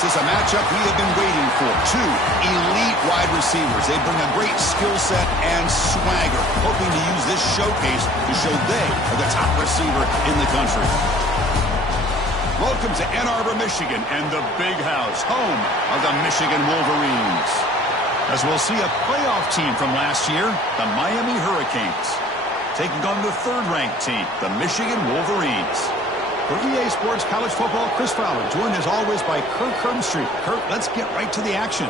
This is a matchup we have been waiting for. Two elite wide receivers. They bring a great skill set and swagger, hoping to use this showcase to show they are the top receiver in the country. Welcome to Ann Arbor, Michigan, and the Big House, home of the Michigan Wolverines. As we'll see a playoff team from last year, the Miami Hurricanes, taking on the third-ranked team, the Michigan Wolverines. For EA Sports College Football, Chris Fowler, joined as always by Kirk Herbstreit. Kirk, let's get right to the action.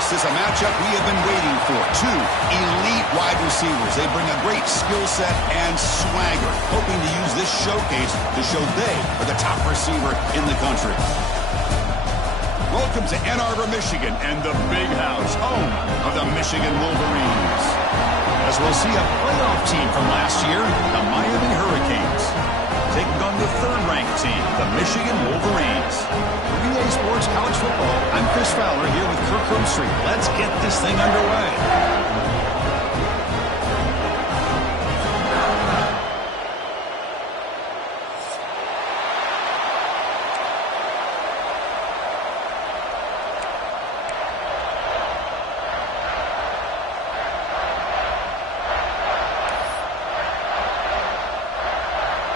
This is a matchup we have been waiting for. Two elite wide receivers. They bring a great skill set and swagger, hoping to use this showcase to show they are the top receiver in the country. Welcome to Ann Arbor, Michigan, and the Big House, home of the Michigan Wolverines. As we'll see a playoff team from last year, the Miami Hurricanes, taking on the third-ranked team, the Michigan Wolverines. For VA Sports College Football, I'm Chris Fowler here with Kirk Street. Let's get this thing underway.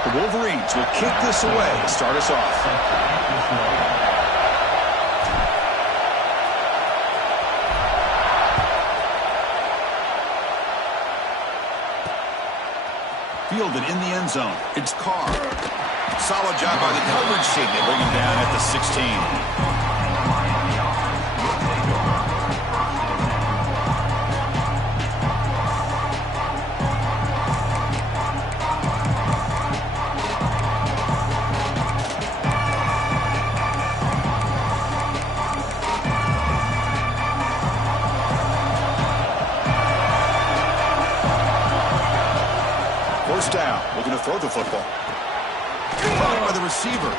The Wolverines will kick this away to start us off. Fielded in the end zone. It's Carr. Solid job by the coverage team. They bring him down at the 16. Down, looking to throw the football. Caught by the receiver.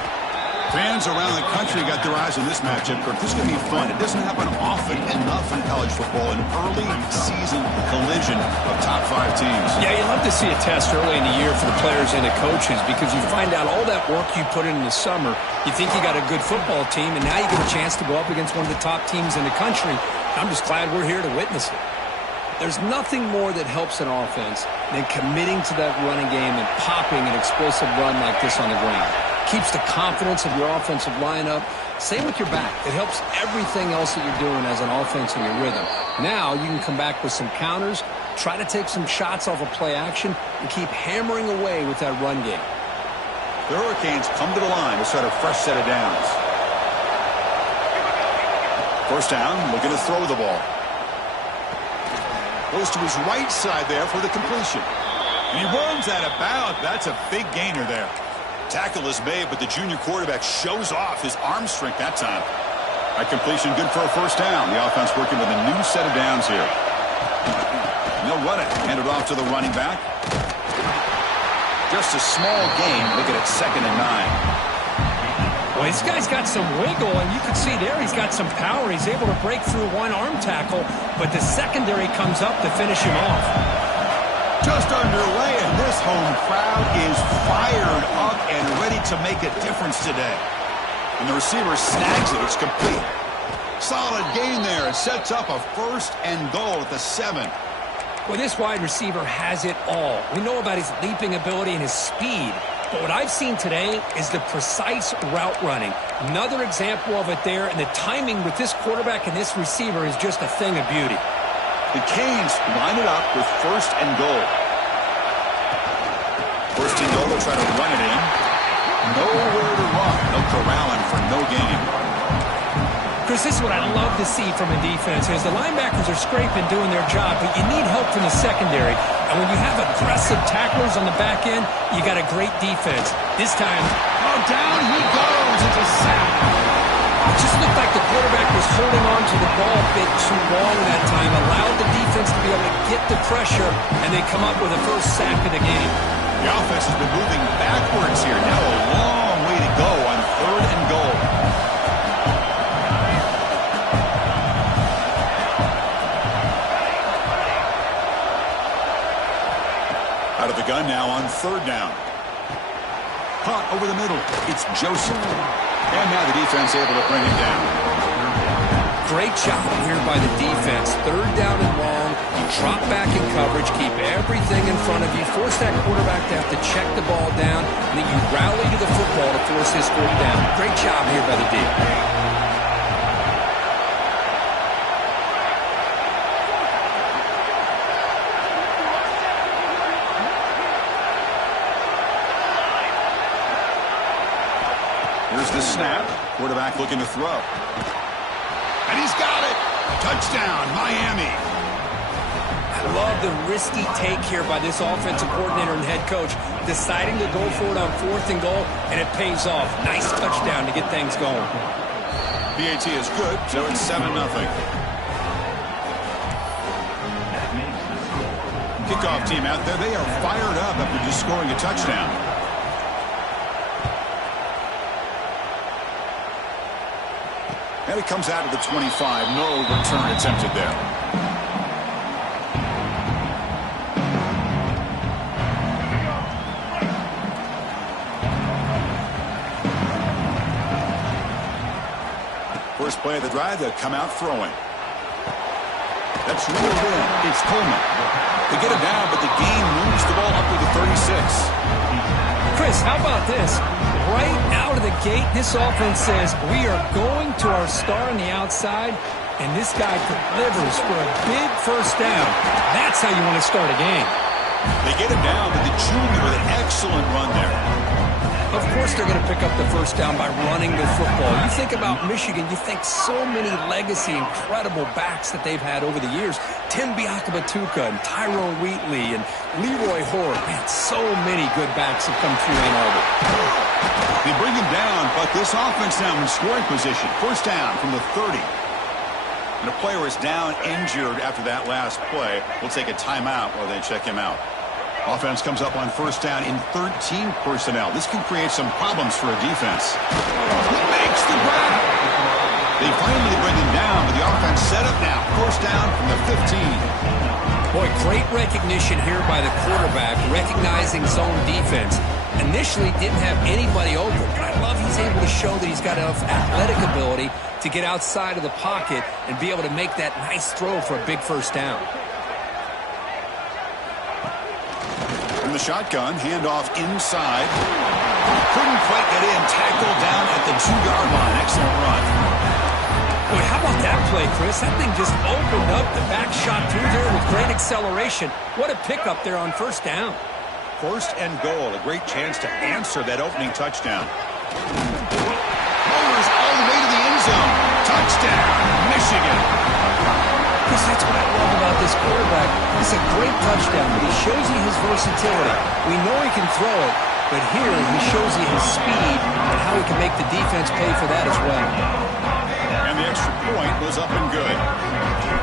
Fans around the country got their eyes on this matchup, Kirk. This is going to be fun. It doesn't happen often enough in college football, an early season collision of top 5 teams. Yeah, you love to see a test early in the year for the players and the coaches because you find out all that work you put in the summer. You think you got a good football team, and now you get a chance to go up against one of the top teams in the country. I'm just glad we're here to witness it. There's nothing more that helps an offense than committing to that running game and popping an explosive run like this on the ground. Keeps the confidence of your offensive lineup. Same with your back. It helps everything else that you're doing as an offense in your rhythm. Now you can come back with some counters, try to take some shots off of play action, and keep hammering away with that run game. The Hurricanes come to the line to start a fresh set of downs. First down, looking to throw the ball. Goes to his right side there for the completion. And he runs out of bounds. That's a big gainer there. Tackle is made, but the junior quarterback shows off his arm strength that time. That completion good for a first down. The offense working with a new set of downs here. And they'll run it. Hand it off to the running back. Just a small gain. Look at it, 2nd and 9. Well, this guy's got some wiggle, and you can see there he's got some power. He's able to break through one arm tackle, but the secondary comes up to finish him off. Just underway, and this home crowd is fired up and ready to make a difference today. And the receiver snags it. It's complete. Solid gain there. It sets up a 1st and goal at the 7. Well, this wide receiver has it all. We know about his leaping ability and his speed. But what I've seen today is the precise route running. Another example of it there, and the timing with this quarterback and this receiver is just a thing of beauty. The Canes line it up with 1st and goal. 1st and goal, they'll try to run it in. Nowhere to run. No corralling for no gain. Chris, this is what I love to see from a defense is the linebackers are scraping, doing their job, but you need help from the secondary. And when you have aggressive tacklers on the back end, you got a great defense. This time, oh, down he goes. It's a sack. It just looked like the quarterback was holding on to the ball a bit too long that time, allowed the defense to be able to get the pressure, and they come up with the first sack of the game. The offense has been moving backwards here. Now a long way to go on 3rd and goal. Out of the gun now on 3rd down. Caught over the middle. It's Joseph. And now the defense able to bring him down. Great job here by the defense. 3rd down and long. You drop back in coverage, keep everything in front of you, force that quarterback to have to check the ball down, and then you rally to the football to force his 4th down. Great job here by the D. Here's the snap. Quarterback looking to throw. And he's got it. Touchdown, Miami. I love the risky take here by this offensive coordinator and head coach, deciding to go for it on 4th and goal, and it pays off. Nice touchdown to get things going. PAT is good, so it's 7-0. Kickoff team out there, they are fired up after just scoring a touchdown. And it comes out of the 25. No return attempted there. First play of the drive, they'll come out throwing. That's reeled in. It's Coleman. They get him down, but the game moves the ball up to the 36. Chris, how about this? Right out of the gate, this offense says, we are going to our star on the outside, and this guy delivers for a big first down. That's how you want to start a game. They get him down, but the junior with an excellent run there. Of course they're going to pick up the first down by running the football. You think about Michigan, you think so many legacy, incredible backs that they've had over the years. Tim Biakabatuka and Tyrone Wheatley and Leroy Horde. Man, so many good backs have come through Ann Arbor. They bring him down, but this offense now in scoring position. First down from the 30. And a player is down injured after that last play. We'll take a timeout while they check him out. Offense comes up on first down in 13 personnel. This can create some problems for a defense. He makes the grab. They finally bring him down, but the offense set up now. First down from the 15. Boy, great recognition here by the quarterback, recognizing zone defense. Initially didn't have anybody open, but I love he's able to show that he's got enough athletic ability to get outside of the pocket and be able to make that nice throw for a big first down. From the shotgun, handoff inside. Couldn't quite get in. Tackled down at the 2-yard line. Excellent run. Boy, how about that play, Chris? That thing just opened up. The back shot through there with great acceleration. What a pickup there on first down. First and goal. A great chance to answer that opening touchdown. Motors all the way to the end zone. Touchdown, Michigan. Chris, that's what I love about this quarterback. It's a great touchdown, but he shows you his versatility. We know he can throw it, but here he shows you his speed and how he can make the defense pay for that as well. And the extra point was up and good.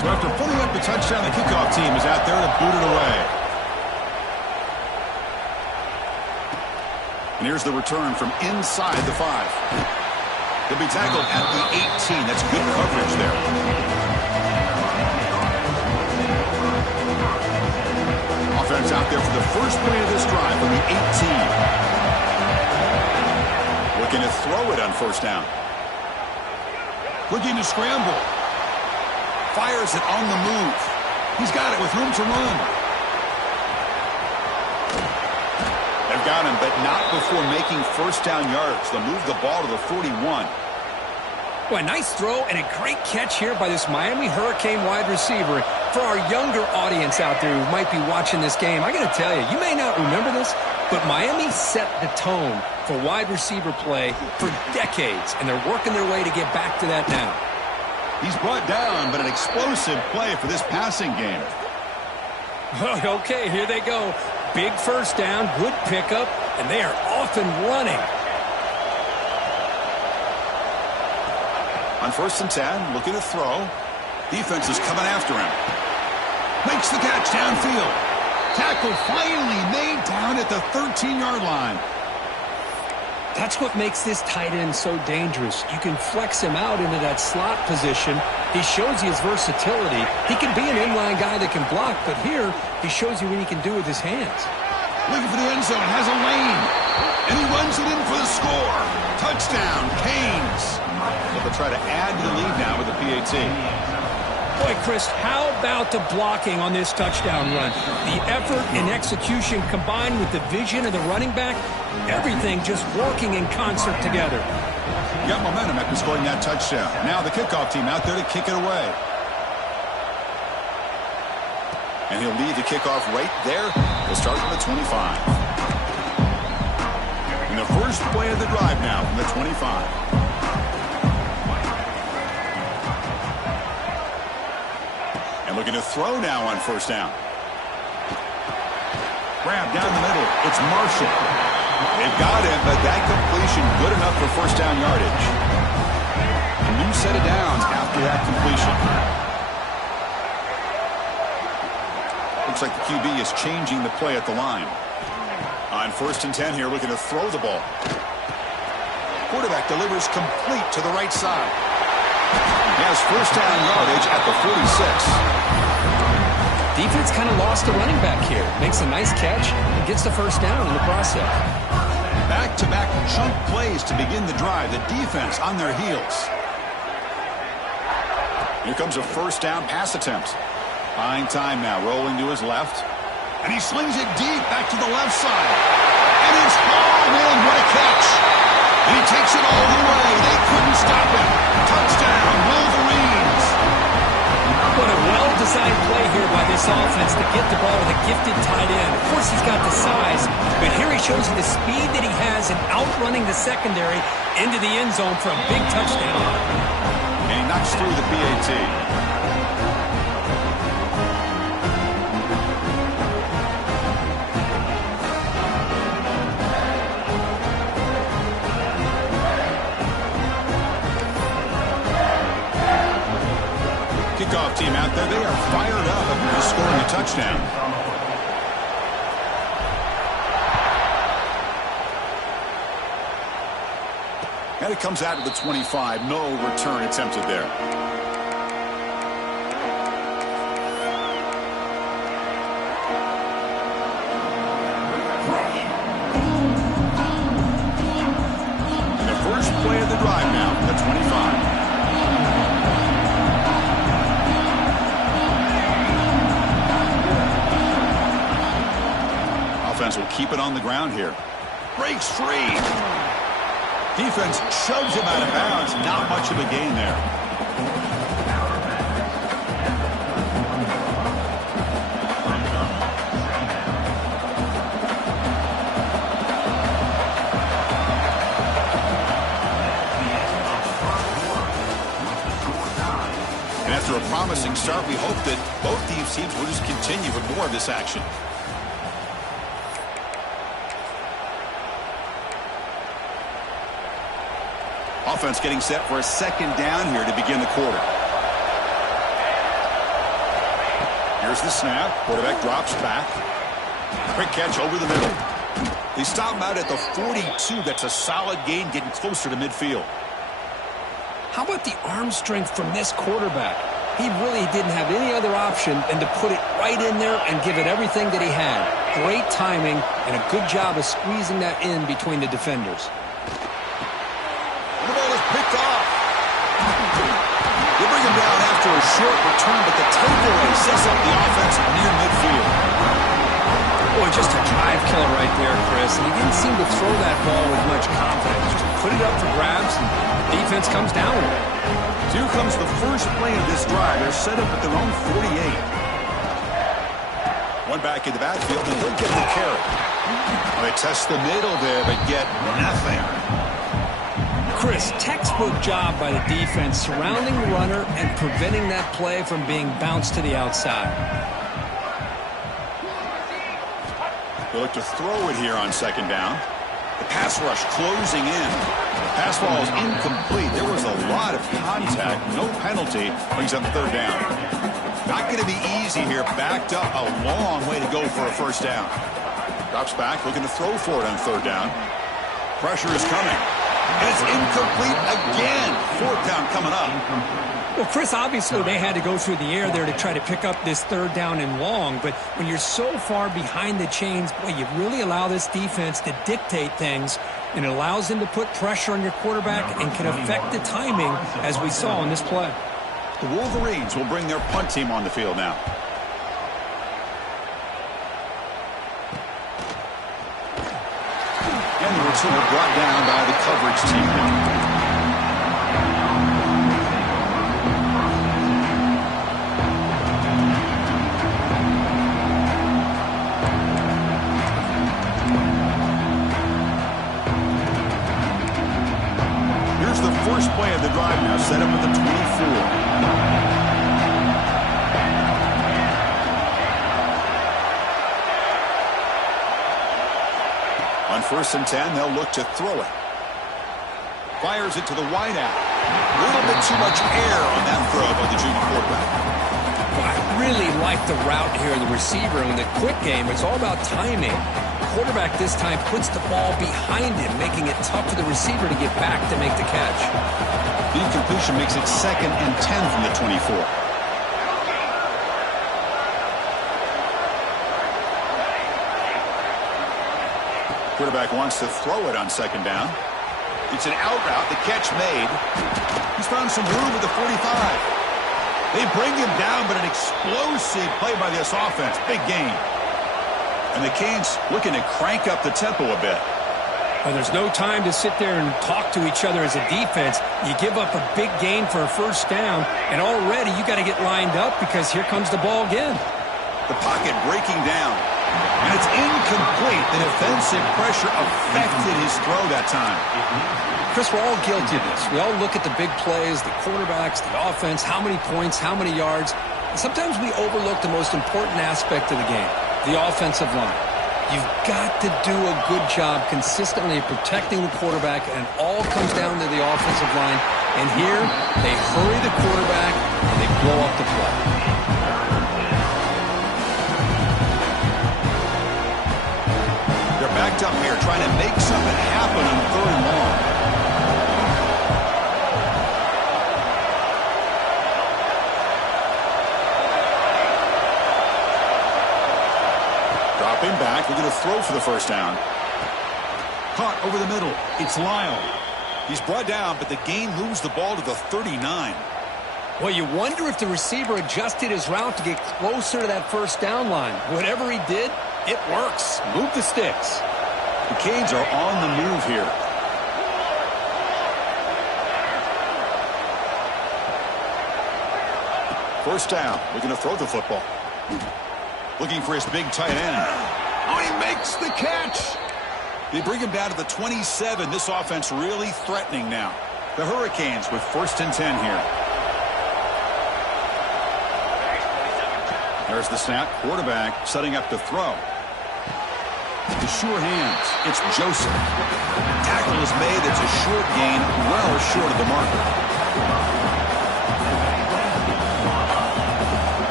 So after putting up the touchdown, the kickoff team is out there to boot it away. And here's the return from inside the 5. He'll be tackled at the 18. That's good coverage there. Offense out there for the first play of this drive from the 18. Looking to throw it on first down. Looking to scramble. Fires it on the move. He's got it with room to run. They've got him, but not before making first down yards. They'll move the ball to the 41. Boy, nice throw and a great catch here by this Miami Hurricane wide receiver. For our younger audience out there who might be watching this game, I got to tell you, you may not remember this, but Miami set the tone for wide receiver play for decades, and they're working their way to get back to that now. He's brought down, but an explosive play for this passing game. Okay, here they go. Big first down, good pickup, and they are off and running. On first and 10, looking to throw. Defense is coming after him. Makes the catch downfield. Tackle finally made down at the 13-yard line. That's what makes this tight end so dangerous. You can flex him out into that slot position. He shows you his versatility. He can be an inline guy that can block, but here he shows you what he can do with his hands. Looking for the end zone, has a lane, and he runs it in for the score. Touchdown, Canes. They'll try to add to the lead now with the PAT. Boy, Chris, how about the blocking on this touchdown run? The effort and execution combined with the vision of the running back, everything just working in concert together. Got momentum after scoring that touchdown. Now the kickoff team out there to kick it away. And he'll lead the kickoff right there. He'll start from the 25. And the first play of the drive now from the 25. Looking to throw now on first down. Grab down the middle. It's Marshall. They've got him, but that completion good enough for first down yardage. A new set of downs after that completion. Looks like the QB is changing the play at the line. On 1st and 10 here, looking to throw the ball. Quarterback delivers complete to the right side. He has first down yardage at the 46. Defense kind of lost a running back here. Makes a nice catch and gets the first down in the process. Back-to-back chunk plays to begin the drive. The defense on their heels. Here comes a first down pass attempt. Buying time now, rolling to his left. And he slings it deep back to the left side. And it's hauled in. What a catch. And he takes it all the way. They couldn't stop him. Touchdown, Wolverines. What a well-designed play here by this offense to get the ball to the gifted tight end. Of course, he's got the size, but here he shows you the speed that he has in outrunning the secondary into the end zone for a big touchdown. And he knocks through the PAT. Kickoff team out there, they are fired up after scoring a touchdown. And it comes out to the 25. No return attempted there. And the first play of the drive now, the 25. Offense will keep it on the ground here. Breaks free. Defense shoves him out of bounds. Not much of a gain there. And after a promising start, we hope that both these teams will just continue with more of this action. Offense getting set for a second down here to begin the quarter. Here's the snap. Quarterback drops back. Quick catch over the middle. They stop him out at the 42. That's a solid gain, getting closer to midfield. How about the arm strength from this quarterback? He really didn't have any other option than to put it right in there and give it everything that he had. Great timing and a good job of squeezing that in between the defenders. Picked off. They bring him down after a short return, but the takeaway sets up the offense near midfield. Boy, just a drive killer right there, Chris. And he didn't seem to throw that ball with much confidence. Just put it up for grabs, and the defense comes down with it. Here comes the first play of this drive. They're set up at their own 48. One back in the backfield, and he'll get the carry. Well, they test the middle there, but get nothing. Chris, textbook job by the defense surrounding the runner and preventing that play from being bounced to the outside. They look to throw it here on second down. The pass rush closing in. The pass ball is incomplete. There was a lot of contact. No penalty. Brings up third down. Not going to be easy here. Backed up a long way to go for a first down. Drops back, looking to throw for it on third down. Pressure is coming. And it's incomplete again. Fourth down coming up. Well, Chris, obviously they had to go through the air there to try to pick up this third down and long. But when you're so far behind the chains, boy, you really allow this defense to dictate things. And it allows them to put pressure on your quarterback and can affect the timing, as we saw in this play. The Wolverines will bring their punt team on the field now. And the return brought down by the coverage team. Here's the first play of the drive now, set up at the 24. first and 10, they'll look to throw it. Fires it to the wide out. A little bit too much air on that throw by the junior quarterback. I really like the route here, the receiver. In the quick game, it's all about timing. The quarterback this time puts the ball behind him, making it tough for the receiver to get back to make the catch. The incompletion makes it 2nd and 10 from the 24. Quarterback wants to throw it on 2nd down. It's an out route. The catch made. He's found some room at the 45. They bring him down, but an explosive play by this offense. Big gain. And the Canes looking to crank up the tempo a bit. Well, there's no time to sit there and talk to each other as a defense. You give up a big gain for a first down, and already you got to get lined up because here comes the ball again. The pocket breaking down. And it's incomplete. The defensive pressure affected his throw that time. Chris, we're all guilty of this. We all look at the big plays, the quarterbacks, the offense, how many points, how many yards. And sometimes we overlook the most important aspect of the game, the offensive line. You've got to do a good job consistently protecting the quarterback, and it all comes down to the offensive line. And here, they hurry the quarterback, and they blow up the play. They're backed up here trying to make something happen on 3rd and long. Dropping back, looking to throw for the first down. Caught over the middle. It's Lyle. He's brought down, but the gain moves the ball to the 39. Well, you wonder if the receiver adjusted his route to get closer to that first down line. Whatever he did, it works. Move the sticks. The Canes are on the move here. First down, looking to throw the football. Looking for his big tight end. Oh, he makes the catch. They bring him down to the 27. This offense really threatening now. The Hurricanes with 1st and 10 here. There's the snap. Quarterback setting up to throw. The sure hands. It's Joseph. Tackle is made. It's a short gain, well short of the marker.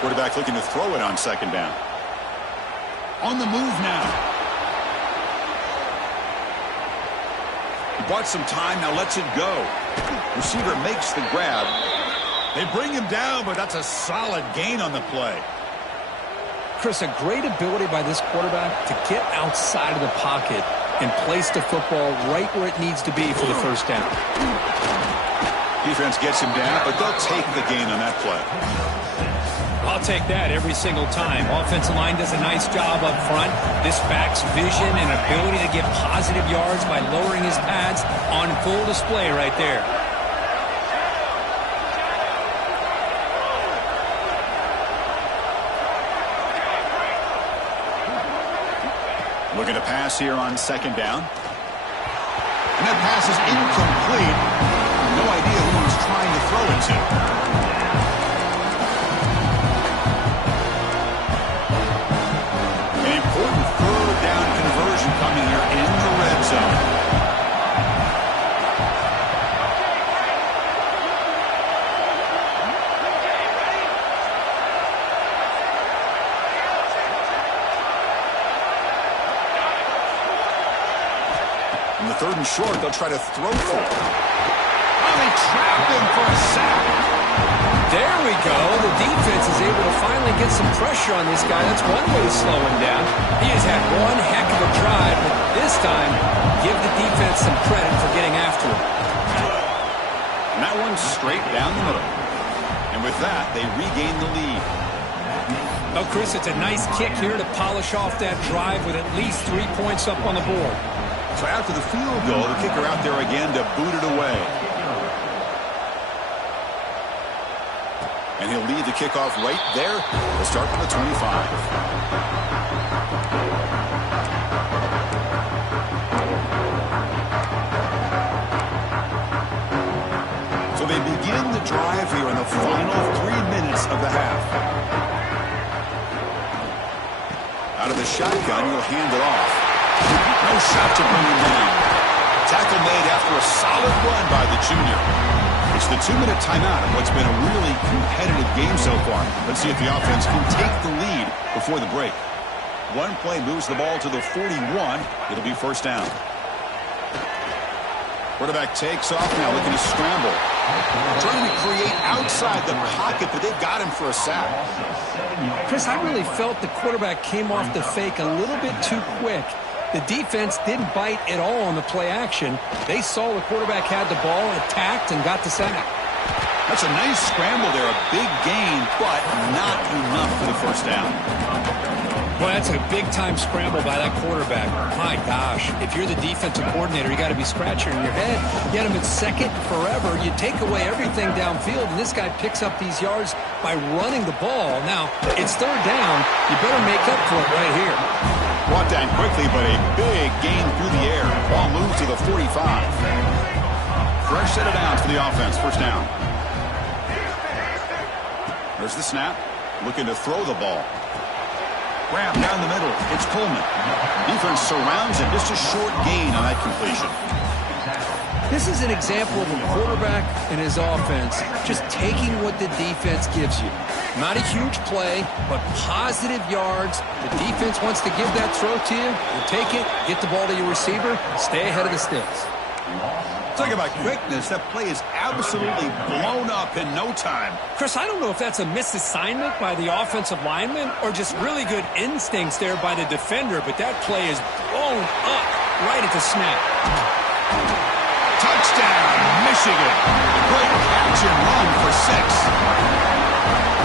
Quarterback looking to throw it on 2nd down. On the move now. He bought some time, now lets it go. Receiver makes the grab. They bring him down, but that's a solid gain on the play. Chris, a great ability by this quarterback to get outside of the pocket and place the football right where it needs to be for the first down. Defense gets him down, but they'll take the gain on that play. I'll take that every single time. Offensive line does a nice job up front. This back's vision and ability to get positive yards by lowering his pads on full display right there. Looking to pass here on 2nd down. And that pass is incomplete. No idea who he's trying to throw it to. Important 3rd down conversion coming here in the red zone. In the 3rd and short, they'll try to throw for it. Oh, they trap him for a sack. There we go. The defense is able to finally get some pressure on this guy. That's one way to slow him down. He has had one heck of a drive, but this time, give the defense some credit for getting after him. And that one's straight down the middle. And with that, they regain the lead. Oh, Chris, it's a nice kick here to polish off that drive with at least 3 points up on the board. So after the field goal, the kicker out there again to boot it away. And he'll lead the kickoff right there. We'll start from the 25. So they begin the drive here in the final 3 minutes of the half. Out of the shotgun, he'll hand it off. No shot to bring him down. Tackle made after a solid run by the junior. It's the 2-minute timeout of what's been a really competitive game so far. Let's see if the offense can take the lead before the break. One play moves the ball to the 41. It'll be first down. Quarterback takes off now, looking to scramble. Trying to create outside the pocket, but they've got him for a sack. Chris, I really felt the quarterback came off the fake a little bit too quick. The defense didn't bite at all on the play action. They saw the quarterback had the ball, attacked, and got the sack. That's a nice scramble there, a big gain, but not enough for the first down. Well, that's a big-time scramble by that quarterback. My gosh, if you're the defensive coordinator, you got to be scratching your head. You had him at second forever. You take away everything downfield, and this guy picks up these yards by running the ball. Now, it's third down. You better make up for it right here. Brought down quickly, but a big gain through the air. Ball moved to the 45. Fresh set of downs for the offense. First down. There's the snap. Looking to throw the ball. Grab down the middle. It's Coleman. Defense surrounds him. Just a short gain on that completion. This is an example of a quarterback and his offense just taking what the defense gives you. Not a huge play, but positive yards. The defense wants to give that throw to you. You take it, get the ball to your receiver, stay ahead of the sticks. Talk about quickness. That play is absolutely blown up in no time. Chris, I don't know if that's a misassignment by the offensive lineman or just really good instincts there by the defender, but that play is blown up right at the snap. Touchdown, Michigan. Great catch and run for 6.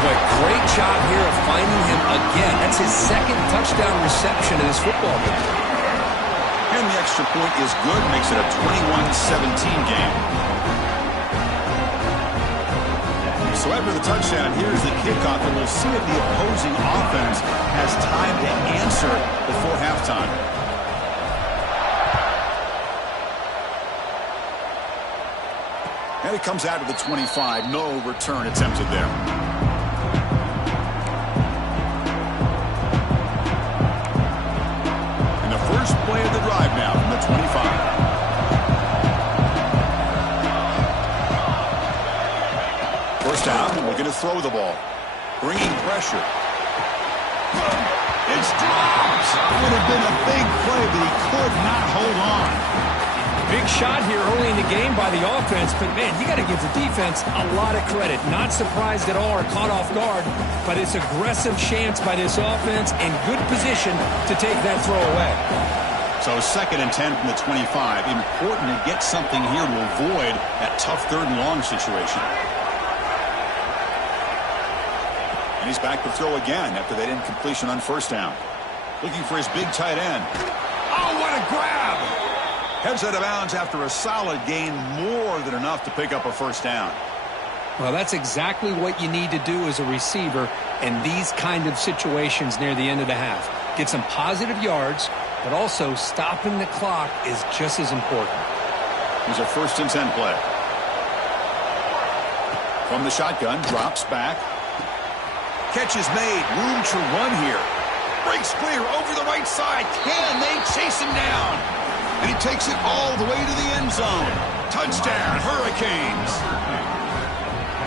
But great job here of finding him again. That's his second touchdown reception in this football game. And the extra point is good, makes it a 21-17 game. So after the touchdown, here's the kickoff, and we'll see if the opposing offense has time to answer before halftime. And it comes out to the 25. No return attempted there. First play of the drive now from the 25. First down, we're going to throw the ball. Bringing pressure. It's dropped. Would have been a big play, but he could not hold on. Big shot here early in the game by the offense, but man, you got to give the defense a lot of credit. Not surprised at all or caught off guard, but it's aggressive chance by this offense in good position to take that throw away. So 2nd and 10 from the 25. Important to get something here to avoid that tough 3rd and long situation. And he's back to throw again after that incompletion on first down. Looking for his big tight end. Oh, what a grab! Heads out of bounds after a solid gain, more than enough to pick up a first down. Well, that's exactly what you need to do as a receiver in these kind of situations near the end of the half. Get some positive yards, but also stopping the clock is just as important. Here's a 1st and 10 play. From the shotgun, drops back. Catch is made, room to run here. Breaks clear over the right side. Can they chase him down? And he takes it all the way to the end zone. Touchdown, Hurricanes.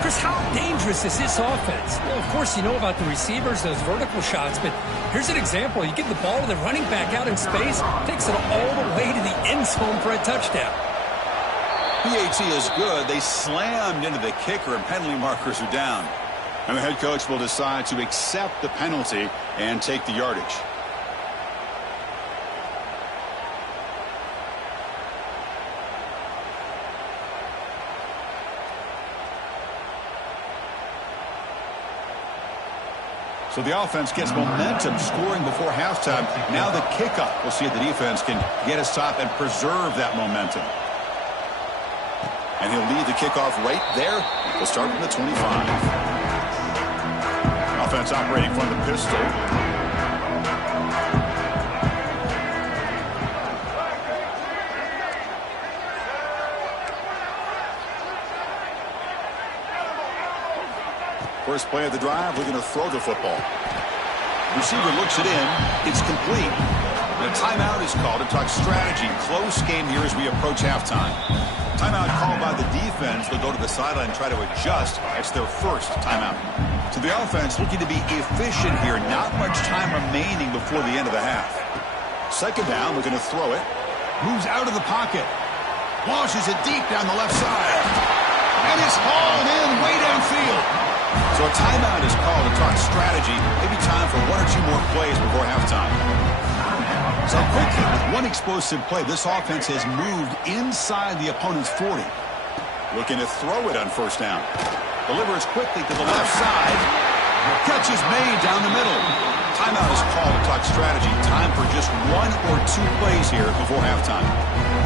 Chris, how dangerous is this offense? Well, of course, you know about the receivers, those vertical shots, but here's an example. You give the ball to the running back out in space, takes it all the way to the end zone for a touchdown. PAT is good. They slammed into the kicker, and penalty markers are down. And the head coach will decide to accept the penalty and take the yardage. So the offense gets momentum, scoring before halftime. Now the kickoff. We'll see if the defense can get us top and preserve that momentum. And he'll lead the kickoff right there. We'll start from the 25. Offense operating from the pistol. First play of the drive, we're going to throw the football. Receiver looks it in. It's complete. The timeout is called to talk strategy. Close game here as we approach halftime. Timeout called by the defense. They'll go to the sideline and try to adjust. That's their first timeout. So the offense looking to be efficient here. Not much time remaining before the end of the half. Second down, we're going to throw it. Moves out of the pocket. Launches it deep down the left side. And it's hauled in way downfield. So a timeout is called to talk strategy. Maybe time for one or two more plays before halftime. So quickly, with one explosive play, this offense has moved inside the opponent's 40. Looking to throw it on first down. Delivers quickly to the left side. Catch is made down the middle. Timeout is called to talk strategy. Time for just one or two plays here before halftime.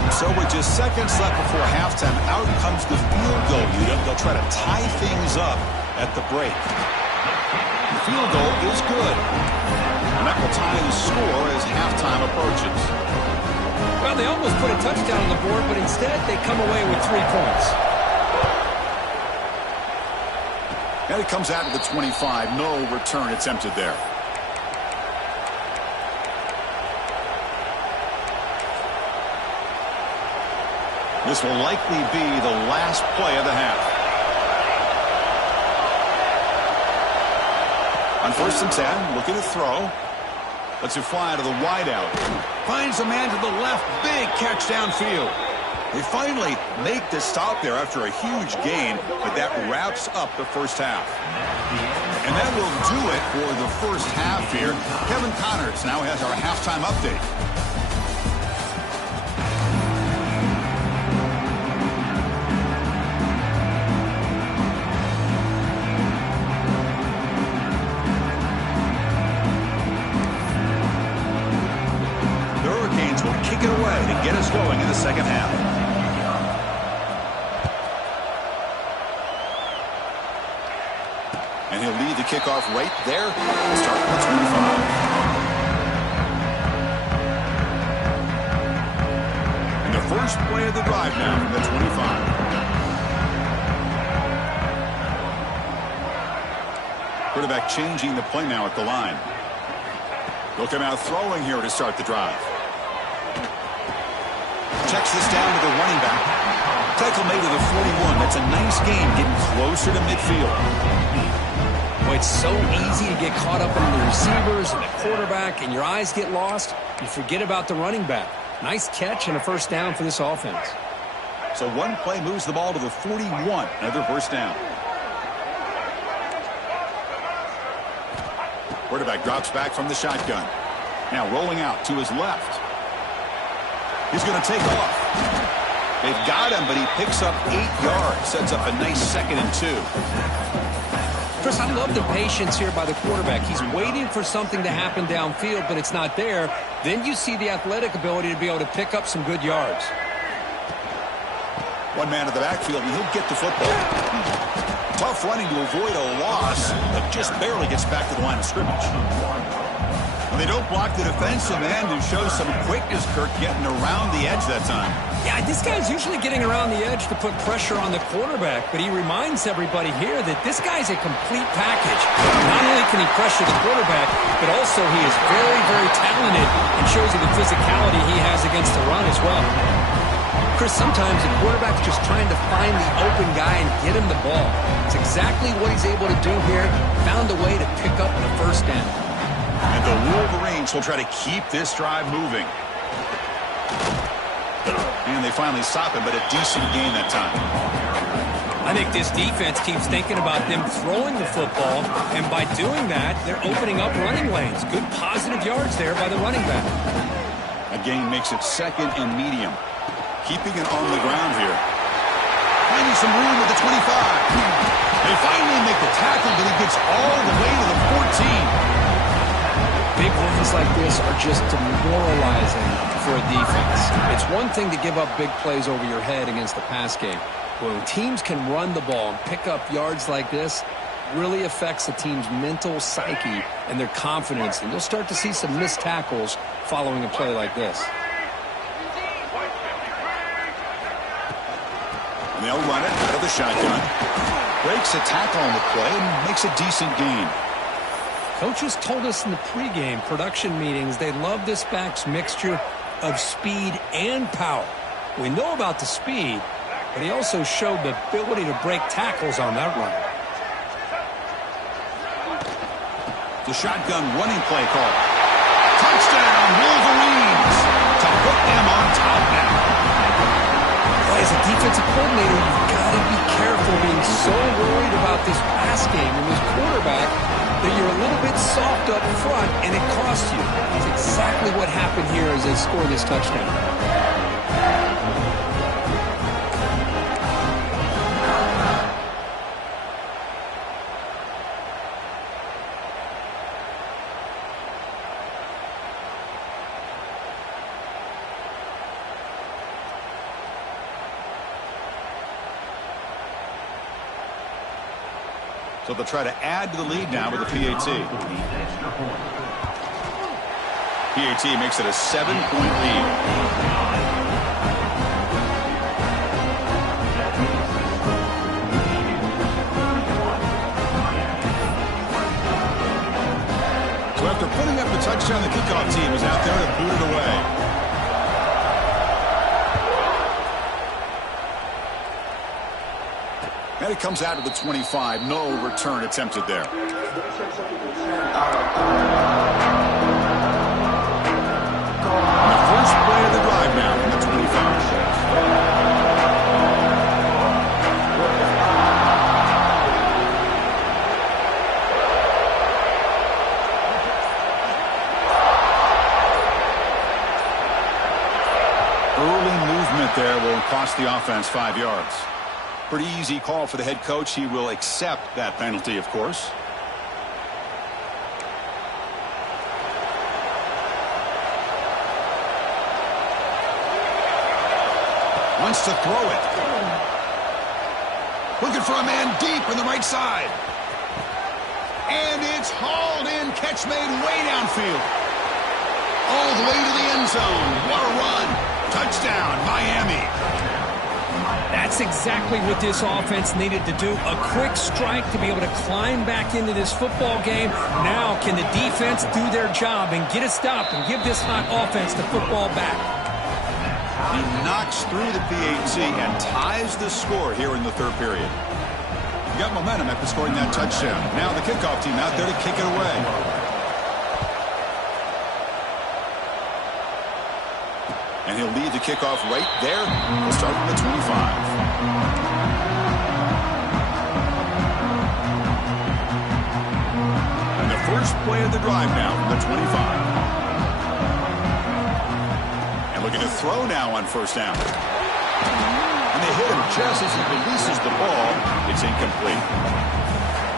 So with just seconds left before halftime, out comes the field goal unit. They'll try to tie things up at the break. The field goal is good. And that will tie the score as halftime approaches. Well, they almost put a touchdown on the board, but instead they come away with 3 points. And it comes out to the 25. No return attempted there. This will likely be the last play of the half. On 1st and 10, looking to throw. Lets it fly to the wideout. Finds a man to the left. Big catch downfield. They finally make the stop there after a huge gain, but that wraps up the first half. And that will do it for the first half here. Kevin Connors now has our halftime update. Kick it away to get us going in the second half. And he'll lead the kickoff right there. Start at the 25. And the first play of the drive now from the 25. Quarterback changing the play now at the line. They'll come out throwing here to start the drive. Checks this down to the running back. Tackle made to the 41. That's a nice gain, getting closer to midfield. Boy, it's so easy to get caught up in the receivers and the quarterback, and your eyes get lost. You forget about the running back. Nice catch and a first down for this offense. So one play moves the ball to the 41. Another first down. Quarterback drops back from the shotgun. Now rolling out to his left. He's going to take off. They've got him, but he picks up 8 yards. Sets up a nice 2nd and 2. Chris, I love the patience here by the quarterback. He's waiting for something to happen downfield, but it's not there. Then you see the athletic ability to be able to pick up some good yards. One man in the backfield, and he'll get the football. Tough running to avoid a loss, but just barely gets back to the line of scrimmage. When they don't block the defensive end, it shows some quickness, Kirk, getting around the edge that time. Yeah, this guy's usually getting around the edge to put pressure on the quarterback, but he reminds everybody here that this guy's a complete package. Not only can he pressure the quarterback, but also he is very, very talented and shows you the physicality he has against the run as well. Chris, sometimes the quarterback's just trying to find the open guy and get him the ball. It's exactly what he's able to do here. Found a way to pick up the first down. And the Wolverines will try to keep this drive moving. And they finally stop him, but a decent gain that time. I think this defense keeps thinking about them throwing the football, and by doing that, they're opening up running lanes. Good positive yards there by the running back. A gain makes it 2nd and medium. Keeping it on the ground here. Finding some room at the 25. They finally make the tackle, but he gets all the way to the 14. Big runs like this are just demoralizing for a defense. It's one thing to give up big plays over your head against the pass game. But when teams can run the ball and pick up yards like this, really affects the team's mental psyche and their confidence, and you'll start to see some missed tackles following a play like this. And they'll run it out of the shotgun. Breaks a tackle on the play and makes a decent gain. Coaches told us in the pregame production meetings they love this back's mixture of speed and power. We know about the speed, but he also showed the ability to break tackles on that run. The shotgun running play call. Touchdown, Wolverines! To put them on top now. As a defensive coordinator, you've got to be careful being so worried about this pass game and this quarterback that you're a little bit soft up front and it costs you. That's exactly what happened here as they score this touchdown. So they'll try to add to the lead now with a PAT. PAT makes it a 7-point lead. So after putting up the touchdown, the kickoff team is out there to boot it away. And it comes out to the 25. No return attempted there. And the first play of the drive now from the 25. Early movement there will cost the offense 5 yards. Pretty easy call for the head coach. He will accept that penalty, of course. Wants to throw it. Looking for a man deep on the right side. And it's hauled in. Catch made way downfield. All the way to the end zone. What a run. Touchdown, Miami. That's exactly what this offense needed to do. A quick strike to be able to climb back into this football game. Now can the defense do their job and get a stop and give this hot offense the football back? He knocks through the PAT and ties the score here in the third period. Got momentum after scoring that touchdown. Now the kickoff team out there to kick it away. And he'll lead the kickoff right there. We'll start from the 25. And the first play of the drive now from the 25. And looking to throw now on first down. And they hit him just as he releases the ball. It's incomplete.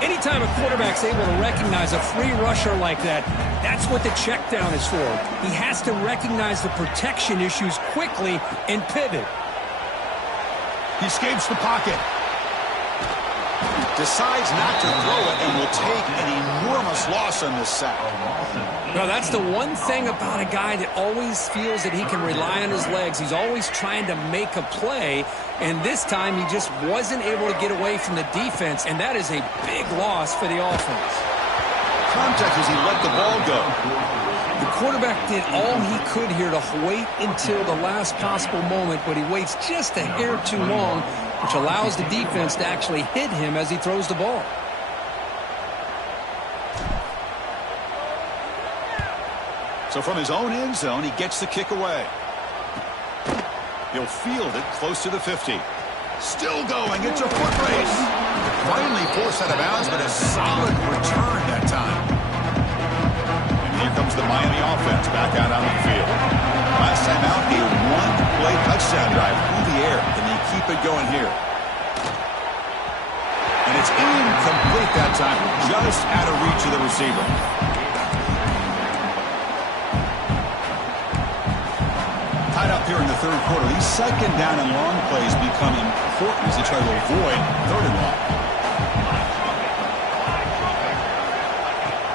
Anytime a quarterback's able to recognize a free rusher like that, that's what the check down is for. He has to recognize the protection issues quickly and pivot. He escapes the pocket. Decides not to throw it and will take an enormous loss on this sack. Well, that's the one thing about a guy that always feels that he can rely on his legs. He's always trying to make a play, and this time he just wasn't able to get away from the defense, and that is a big loss for the offense. Contact as he let the ball go. The quarterback did all he could here to wait until the last possible moment, but he waits just a hair too long, which allows the defense to actually hit him as he throws the ball. So from his own end zone, he gets the kick away. He'll field it close to the 50. Still going. It's a foot race. Finally forced out of bounds, but a solid return that time. And here comes the Miami offense back out on the field. Last time out, a one-play touchdown drive through the air. Can they keep it going here? And it's incomplete that time, just out of reach of the receiver. Tied up here in the third quarter. These second down and long plays become important as they try to avoid third and long.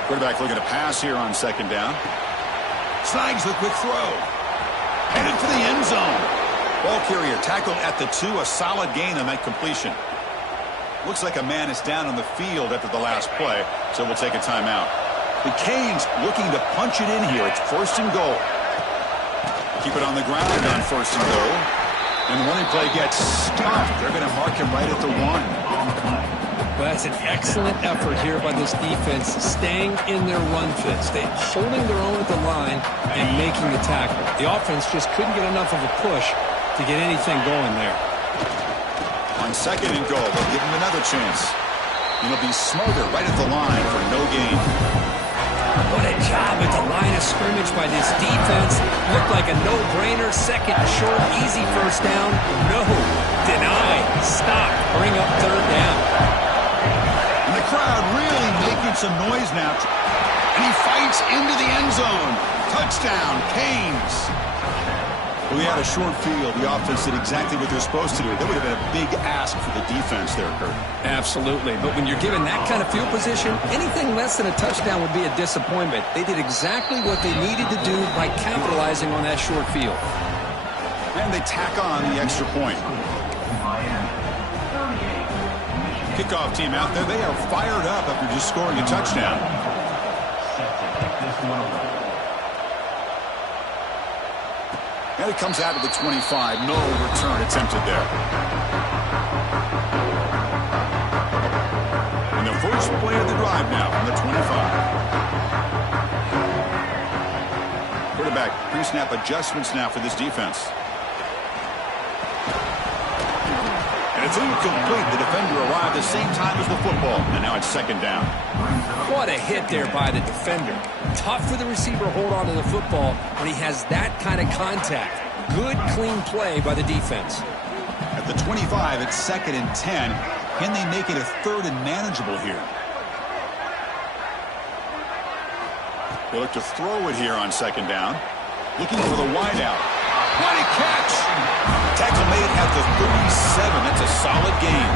Quarterback looking to pass here on second down. Snags the quick throw. Headed for the end zone. Ball carrier tackled at the 2. A solid gain on that completion. Looks like a man is down on the field after the last play, so we'll take a timeout. The Canes looking to punch it in here. It's first and goal. Keep it on the ground on first and goal. And the running play gets stopped. They're going to mark him right at the 1. Well, that's an excellent effort here by this defense, staying in their run fits. They holding their own at the line and making the tackle. The offense just couldn't get enough of a push to get anything going there. On second and goal, they'll give him another chance. It'll be Smoger right at the line for no gain. What a job at the line of scrimmage by this defense. Looked like a no-brainer. Second and short, easy first down. No, deny, stop, bring up third down. And the crowd really making some noise now. And he fights into the end zone. Touchdown, Canes. We had a short field. The offense did exactly what they're supposed to do. That would have been a big ask for the defense there, Kurt. Absolutely. But when you're given that kind of field position, anything less than a touchdown would be a disappointment. They did exactly what they needed to do by capitalizing on that short field. And they tack on the extra point. Kickoff team out there. They are fired up after just scoring a touchdown. And it comes out to the 25. No return attempted there. And the first play of the drive now from the 25. Quarterback pre-snap adjustments now for this defense. And it's incomplete. The defender arrived the same time as the football. And now it's second down. What a hit there by the defender. Tough for the receiver to hold on to the football when he has that kind of contact. Good, clean play by the defense. At the 25, it's second and 10. Can they make it a third and manageable here? They look to throw it here on second down. Looking for the wideout. What a catch! Tackle made at the 37. That's a solid gain.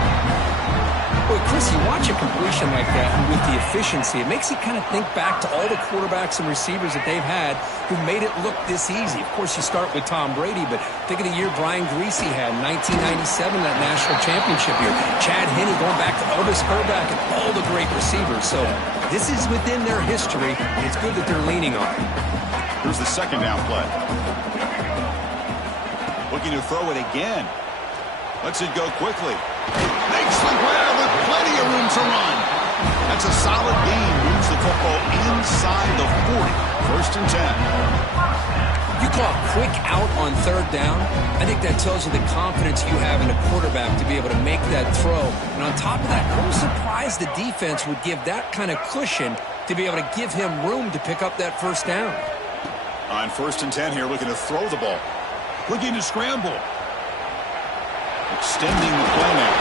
Boy, Chris, you watch a completion like that with the efficiency, it makes you kind of think back to all the quarterbacks and receivers that they've had who made it look this easy. Of course, you start with Tom Brady, but think of the year Brian Greasy had in 1997, that national championship year. Chad Henne going back to Elvis Grbac and all the great receivers. So this is within their history, and it's good that they're leaning on it. Here's the second down play. Looking to throw it again. Lets it go quickly. Makes the grab with plenty of room to run. That's a solid gain. Moves the football inside the 40. First and 10. You call a quick out on third down. I think that tells you the confidence you have in a quarterback to be able to make that throw. And on top of that, I'm surprised the defense would give that kind of cushion to be able to give him room to pick up that first down. On first and 10 here, looking to throw the ball. Looking to scramble. Extending the play now.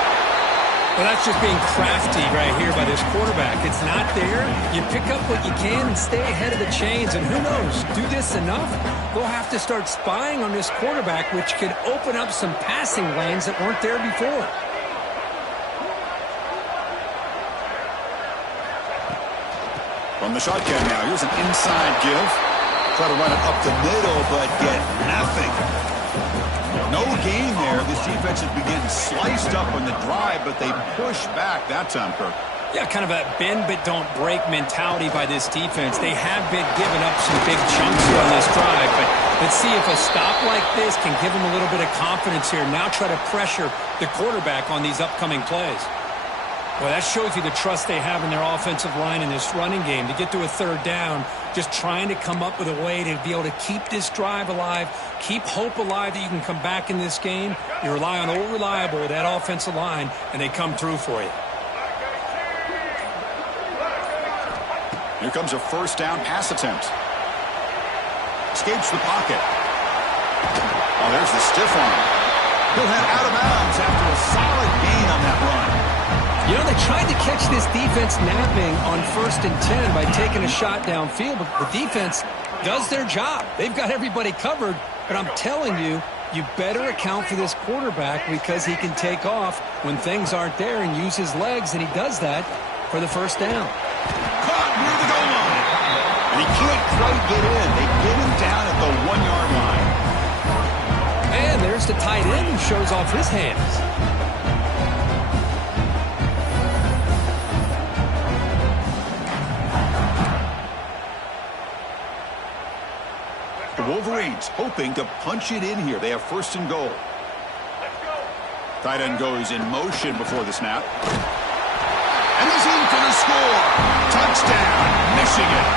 Well, that's just being crafty right here by this quarterback. It's not there. You pick up what you can and stay ahead of the chains. And who knows, do this enough, they'll have to start spying on this quarterback, which could open up some passing lanes that weren't there before. From the shotgun now, here's an inside give. Try to run it up the middle, but get nothing. No gain there. This defense has been getting sliced up on the drive, but they push back that time, Kirk. Yeah, kind of a bend but don't break mentality by this defense. They have been giving up some big chunks here on this drive, but let's see if a stop like this can give them a little bit of confidence here. Now try to pressure the quarterback on these upcoming plays. Well, that shows you the trust they have in their offensive line in this running game. To get to a third down, just trying to come up with a way to be able to keep this drive alive, keep hope alive that you can come back in this game. You rely on old reliable, that offensive line, and they come through for you. Here comes a first down pass attempt. Escapes the pocket. Oh, there's the stiff arm. He'll head out of bounds after a solid gain on that run. You know, they tried to catch this defense napping on first and 10 by taking a shot downfield, but the defense does their job. They've got everybody covered, but I'm telling you, you better account for this quarterback because he can take off when things aren't there and use his legs, and he does that for the first down. Caught near the goal line. He can't quite get in. They get him down at the 1-yard line. And there's the tight end who shows off his hands. The Wolverines hoping to punch it in here. They have first and goal. Tight end goes in motion before the snap. And he's in for the score. Touchdown, Michigan.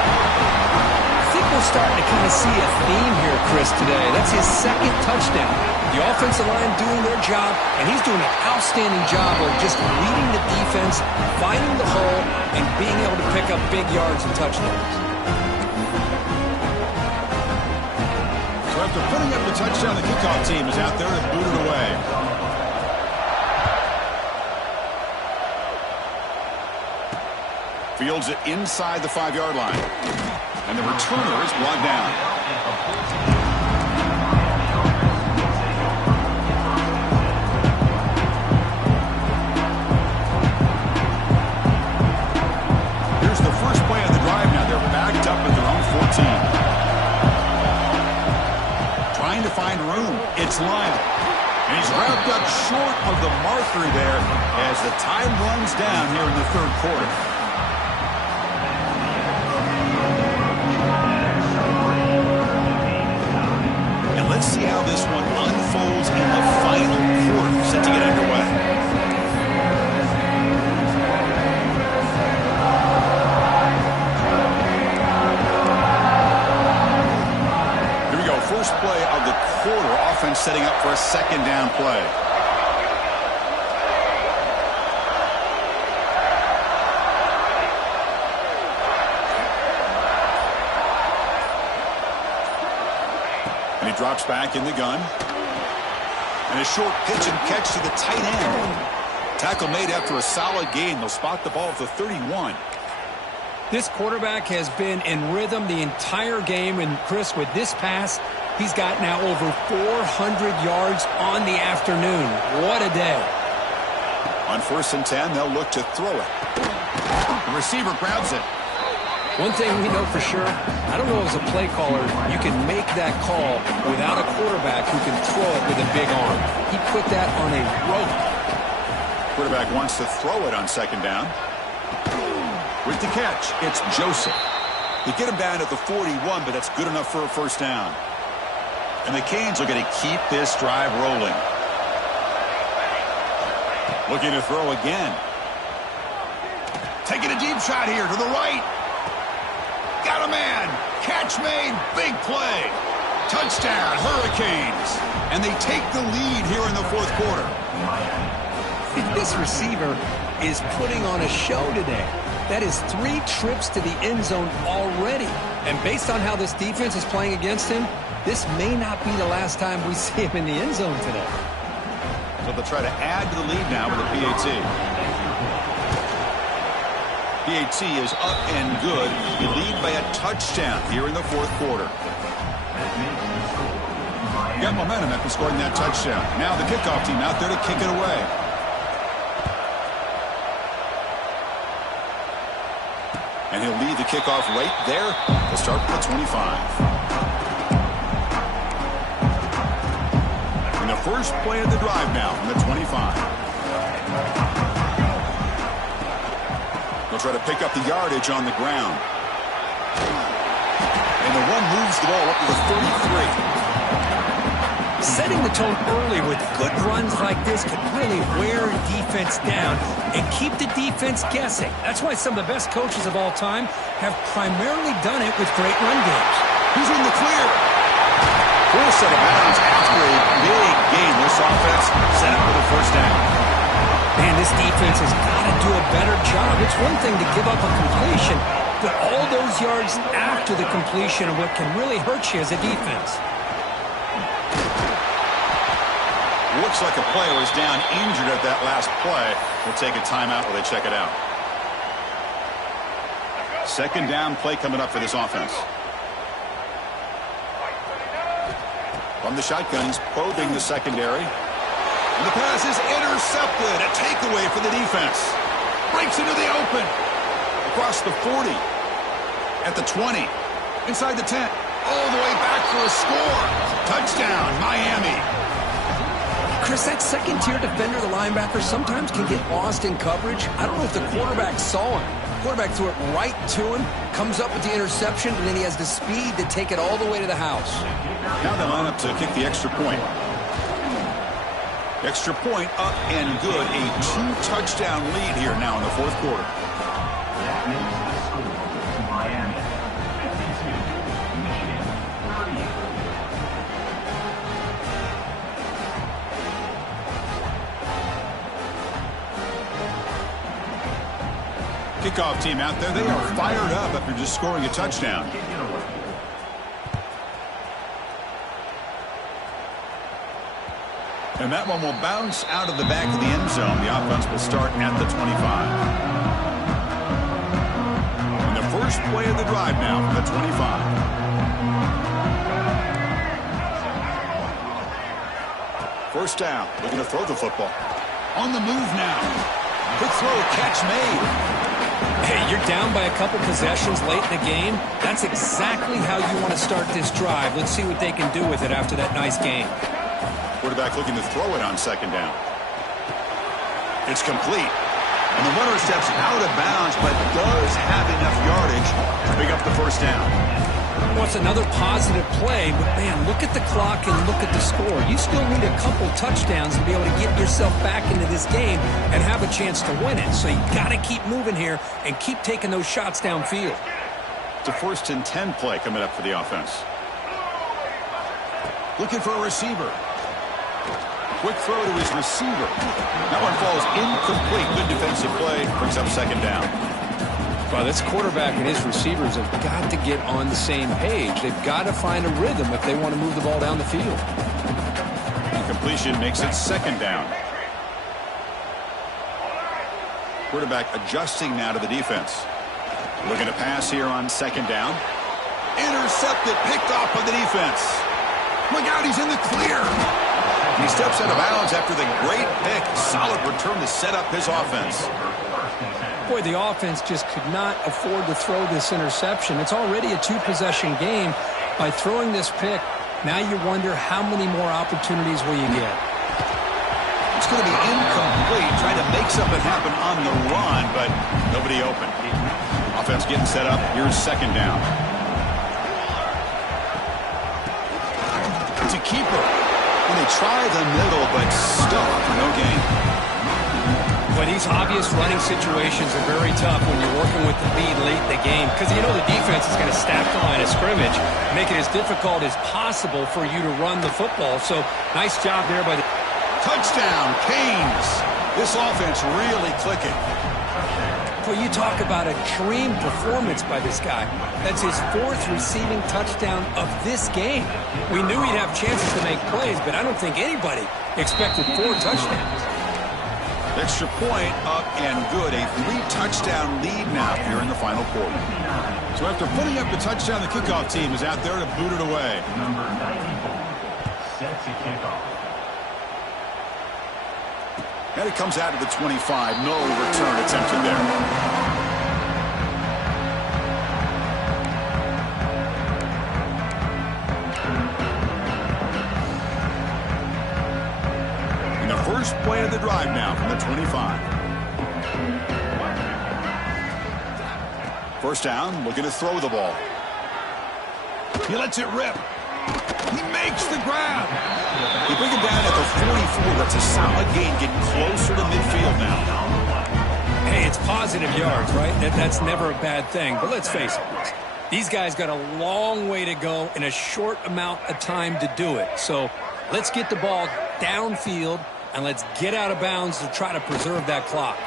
I think we're starting to kind of see a theme here, Chris, today. That's his second touchdown. The offensive line doing their job, and he's doing an outstanding job of just leading the defense, finding the hole, and being able to pick up big yards and touchdowns. So after putting up the touchdown, the kickoff team is out there to boot it away. Fields it inside the 5-yard line. And the returner is brought down. Here's the first play of the drive now. They're backed up at their own 14. Trying to find room. It's Lyle. And he's wrapped up short of the marker there as the time runs down here in the third quarter. Let's see how this one unfolds in the final quarter set to get underway. Here we go. First play of the quarter. Offense setting up for a second down play. And he drops back in the gun. And a short pitch and catch to the tight end. Tackle made after a solid gain. They'll spot the ball at the 31. This quarterback has been in rhythm the entire game. And, Chris, with this pass, he's got now over 400 yards on the afternoon. What a day. On 1st and 10, they'll look to throw it. The receiver grabs it. One thing we know for sure, I don't know as a play caller, you can make that call without a quarterback who can throw it with a big arm. He put that on a rope. Quarterback wants to throw it on second down. With the catch, it's Joseph. They get him down at the 41, but that's good enough for a first down. And the Canes are going to keep this drive rolling. Looking to throw again. Taking a deep shot here to the right. Got a man. Catch made. Big play. Touchdown, Hurricanes. And they take the lead here in the fourth quarter. This receiver is putting on a show today. That is 3 trips to the end zone already. And based on how this defense is playing against him, this may not be the last time we see him in the end zone today. So they'll try to add to the lead now with a PAT. PAT is up and good. You lead by a touchdown here in the fourth quarter. Got momentum after scoring that touchdown. Now the kickoff team out there to kick it away. And he'll lead the kickoff right there to start with the 25. And the first play of the drive now from the 25. They'll try to pick up the yardage on the ground. And the one moves the ball up to the 33. Setting the tone early with good runs like this could really wear defense down and keep the defense guessing. That's why some of the best coaches of all time have primarily done it with great run games. He's in the clear. Full set of bounds after a big gain. This offense set up for the first down. Man, this defense has got to do a better job. It's one thing to give up a completion, but all those yards after the completion are what can really hurt you as a defense. Looks like a player is down injured at that last play. We'll take a timeout while they check it out. Second down play coming up for this offense. From the shotgun, he's probing the secondary. And the pass is intercepted. A takeaway for the defense. Breaks into the open. Across the 40. At the 20. Inside the 10. All the way back for a score. Touchdown, Miami. Chris, that second-tier defender, the linebacker, sometimes can get lost in coverage. I don't know if the quarterback saw him. The quarterback threw it right to him, comes up with the interception, and then he has the speed to take it all the way to the house. Now they line up to kick the extra point. Extra point up and good. A 2-touchdown lead here now in the fourth quarter. That makes the score Miami 52, Michigan 38. Kickoff team out there, they are fired up after just scoring a touchdown. And that one will bounce out of the back of the end zone. The offense will start at the 25. And the first play of the drive now from the 25. First down, looking to throw the football. On the move now. Quick throw, catch made. Hey, you're down by a couple possessions late in the game. That's exactly how you want to start this drive. Let's see what they can do with it after that nice game. Quarterback looking to throw it on second down. It's complete. And the runner steps out of bounds, but does have enough yardage to pick up the first down. Well, it's another positive play, but man, look at the clock and look at the score. You still need a couple touchdowns to be able to get yourself back into this game and have a chance to win it. So you got to keep moving here and keep taking those shots downfield. It's a 1st and 10 play coming up for the offense. Looking for a receiver. Quick throw to his receiver. That one falls incomplete. Good defensive play. Brings up second down. Well, this quarterback and his receivers have got to get on the same page. They've got to find a rhythm if they want to move the ball down the field. Incompletion makes it second down. Quarterback adjusting now to the defense. Looking to pass here on second down. Intercepted, picked off by the defense. Look out, he's in the clear. He steps out of bounds after the great pick. Solid return to set up his offense. Boy, the offense just could not afford to throw this interception. It's already a 2-possession game. By throwing this pick, now you wonder how many more opportunities will you get. It's going to be incomplete, trying to make something happen on the run, but nobody open. Offense getting set up. Here's second down. It's a keeper. And they try the middle, but stuck for no gain. But these obvious running situations are very tough when you're working with the lead late in the game because you know the defense is going to stack the line of scrimmage, make it as difficult as possible for you to run the football. So nice job there by the... Touchdown, Canes. This offense really clicking. Well, you talk about a dream performance by this guy. That's his 4th receiving touchdown of this game. We knew he'd have chances to make plays, but I don't think anybody expected 4 touchdowns. Extra point up and good. A 3-touchdown lead now here in the final quarter. So after putting up the touchdown, the kickoff team is out there to boot it away. Number 94 set to kick off. And it comes out of the 25. No return attempted there. First play of the drive now from the 25. First down, looking to throw the ball. He lets it rip. He makes the grab. They bring him down at the 44. That's a solid gain, getting closer to midfield now. Hey, it's positive yards, right? That's never a bad thing. But let's face it, these guys got a long way to go in a short amount of time to do it. So let's get the ball downfield and let's get out of bounds to try to preserve that clock.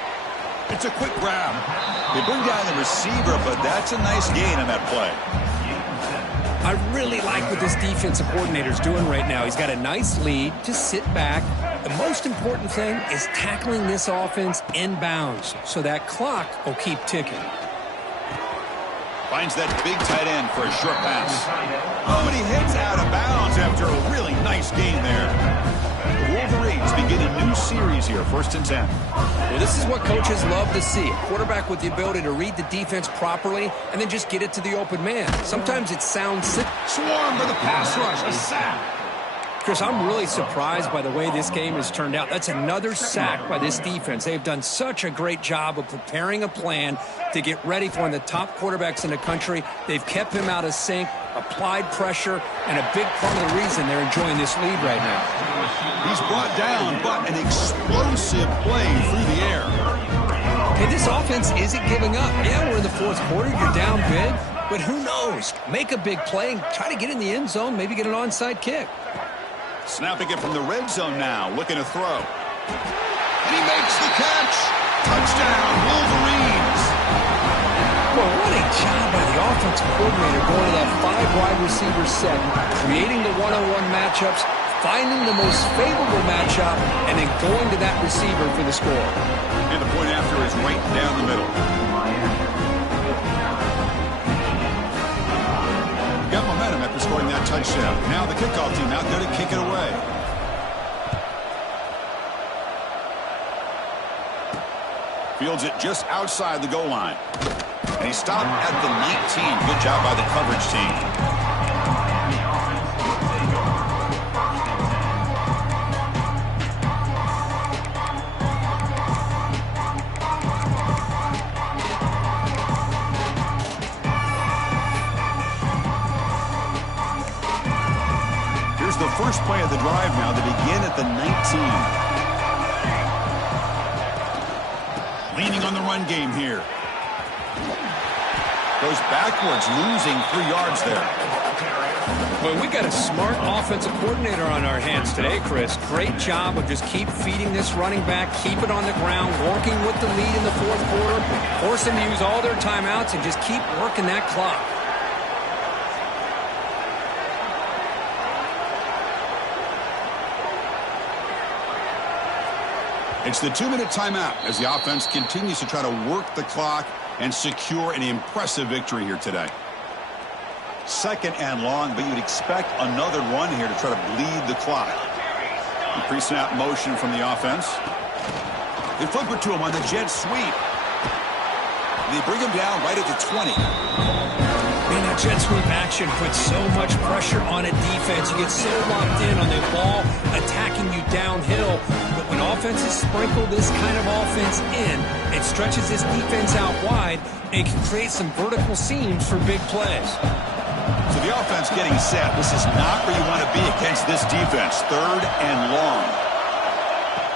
It's a quick grab. They bring down the receiver, but that's a nice gain on that play. I really like what this defensive coordinator is doing right now. He's got a nice lead. Just sit back. The most important thing is tackling this offense in bounds so that clock will keep ticking. Finds that big tight end for a short pass. Oh, but he hits out of bounds after a really nice gain there. The Wolverines begin a new series here, 1st and 10. Well, this is what coaches love to see. A quarterback with the ability to read the defense properly and then just get it to the open man. Sometimes it sounds simple. Swarmed by the pass rush, a sack. Chris, I'm really surprised by the way this game has turned out. That's another sack by this defense. They've done such a great job of preparing a plan to get ready for one of the top quarterbacks in the country. They've kept him out of sync, applied pressure, and a big part of the reason they're enjoying this lead right now. He's brought down, but an explosive play through the air. Hey, this offense isn't giving up. Yeah, we're in the 4th quarter. You're down big, but who knows? Make a big play and try to get in the end zone, maybe get an onside kick. Snapping it from the red zone now, looking to throw. And he makes the catch. Touchdown, Wolverines. Well, what a job by the offensive coordinator going to that 5 wide receiver set, creating the one-on-one matchups, finding the most favorable matchup, and then going to that receiver for the score. And the point after is right down the middle. Got momentum after scoring that touchdown. Now the kickoff team out there to kick it away. Fields it just outside the goal line. And he stopped at the 19. Good job by the coverage team. The first play of the drive now to begin at the 19. Leaning on the run game here. Goes backwards, losing 3 yards there. Well, we got a smart offensive coordinator on our hands today, Chris. Great job of just keep feeding this running back, keep it on the ground, working with the lead in the 4th quarter, force them to use all their timeouts, and just keep working that clock. It's the 2-minute timeout as the offense continues to try to work the clock and secure an impressive victory here today. 2nd and long, but you'd expect another run here to try to bleed the clock. The pre-snap motion from the offense. They flip it to him on the jet sweep. They bring him down right at the 20. Man, that jet sweep action puts so much pressure on a defense. You get so locked in on the ball attacking you downhill. But when offenses sprinkle this kind of offense in, it stretches this defense out wide and can create some vertical seams for big plays. So the offense getting set. This is not where you want to be against this defense. 3rd and long.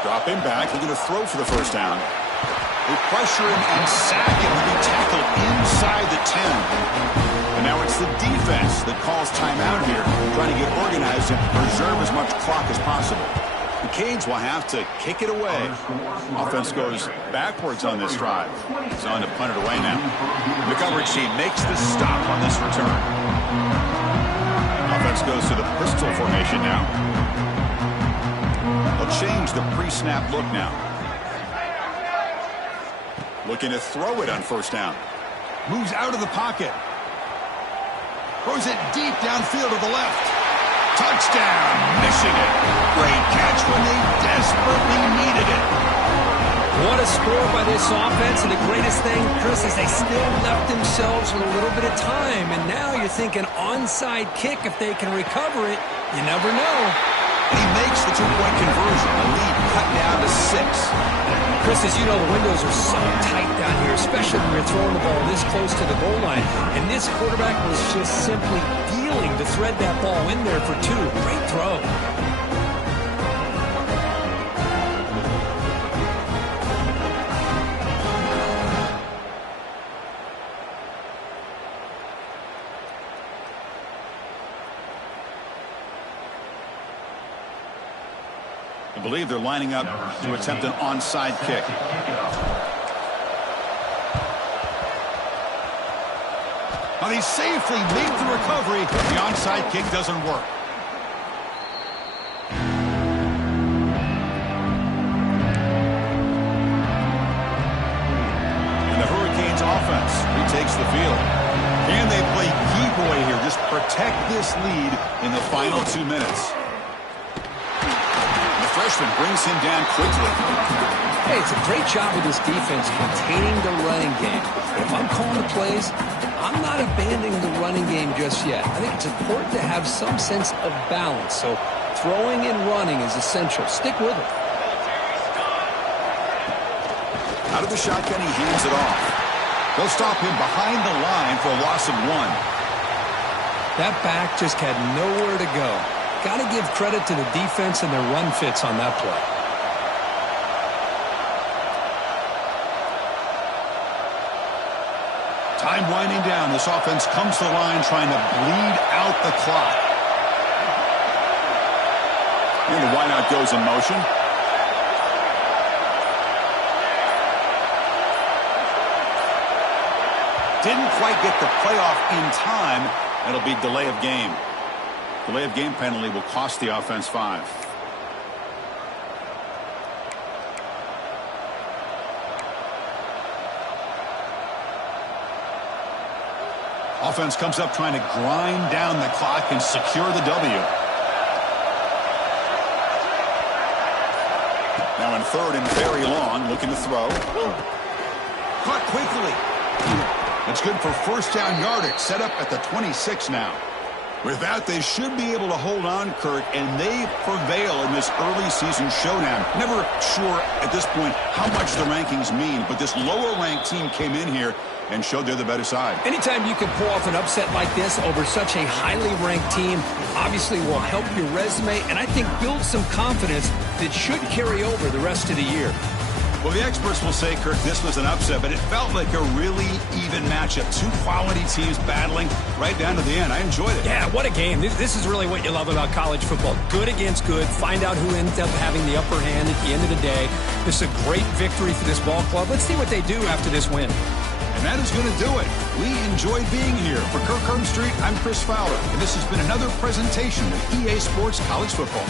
Drop him back. They're going to throw for the first down. They pressure him and sack him. He'll be tackled inside the 10. And now it's the defense that calls timeout here, trying to get organized and preserve as much clock as possible. The Canes will have to kick it away. Offense goes backwards on this drive. It's on to punt it away now. The coverage team makes the stop on this return. Offense goes to the pistol formation now. They'll change the pre-snap look now. Looking to throw it on 1st down. Moves out of the pocket. Throws it deep downfield to the left. Touchdown, Michigan. Great catch when they desperately needed it. What a score by this offense, and the greatest thing, Chris, is they still left themselves with a little bit of time, and now you're thinking onside kick if they can recover it. You never know. He makes the 2-point conversion. The lead cut down to 6. Chris, as you know, the windows are so tight down here, especially when you're throwing the ball this close to the goal line. And this quarterback was just simply dealing to thread that ball in there for 2. Great throw. I believe they're lining up to attempt an onside kick. Now they safely make the recovery. The onside kick doesn't work. And the Hurricanes offense retakes the field. Can they play keep away here? Just protect this lead in the final 2 minutes. freshman brings him down quickly. Hey, it's a great job with this defense containing the running game. But if I'm calling the plays, I'm not abandoning the running game just yet. I think it's important to have some sense of balance. So throwing and running is essential. Stick with it. Out of the shotgun, he hands it off. They'll stop him behind the line for a loss of 1. That back just had nowhere to go. Got to give credit to the defense and their run fits on that play. Time winding down. This offense comes to the line trying to bleed out the clock. And the wideout goes in motion. Didn't quite get the playoff in time. It'll be delay of game. Delay of game penalty will cost the offense 5. Offense comes up trying to grind down the clock and secure the W. Now in third and very long, looking to throw. Caught quickly. That's good for first down yardage, set up at the 26 now. With that, they should be able to hold on, Kirk, and they prevail in this early season showdown. Never sure at this point how much the rankings mean, but this lower-ranked team came in here and showed they're the better side. Anytime you can pull off an upset like this over such a highly ranked team, obviously will help your resume, and I think build some confidence that should carry over the rest of the year. Well, the experts will say, Kirk, this was an upset, but it felt like a really even matchup. 2 quality teams battling right down to the end. I enjoyed it. Yeah, what a game. This is really what you love about college football. Good against good. Find out who ends up having the upper hand at the end of the day. This is a great victory for this ball club. Let's see what they do after this win. And that is going to do it. We enjoyed being here. For Kirk Herbstreit, I'm Chris Fowler, and this has been another presentation of EA Sports College Football.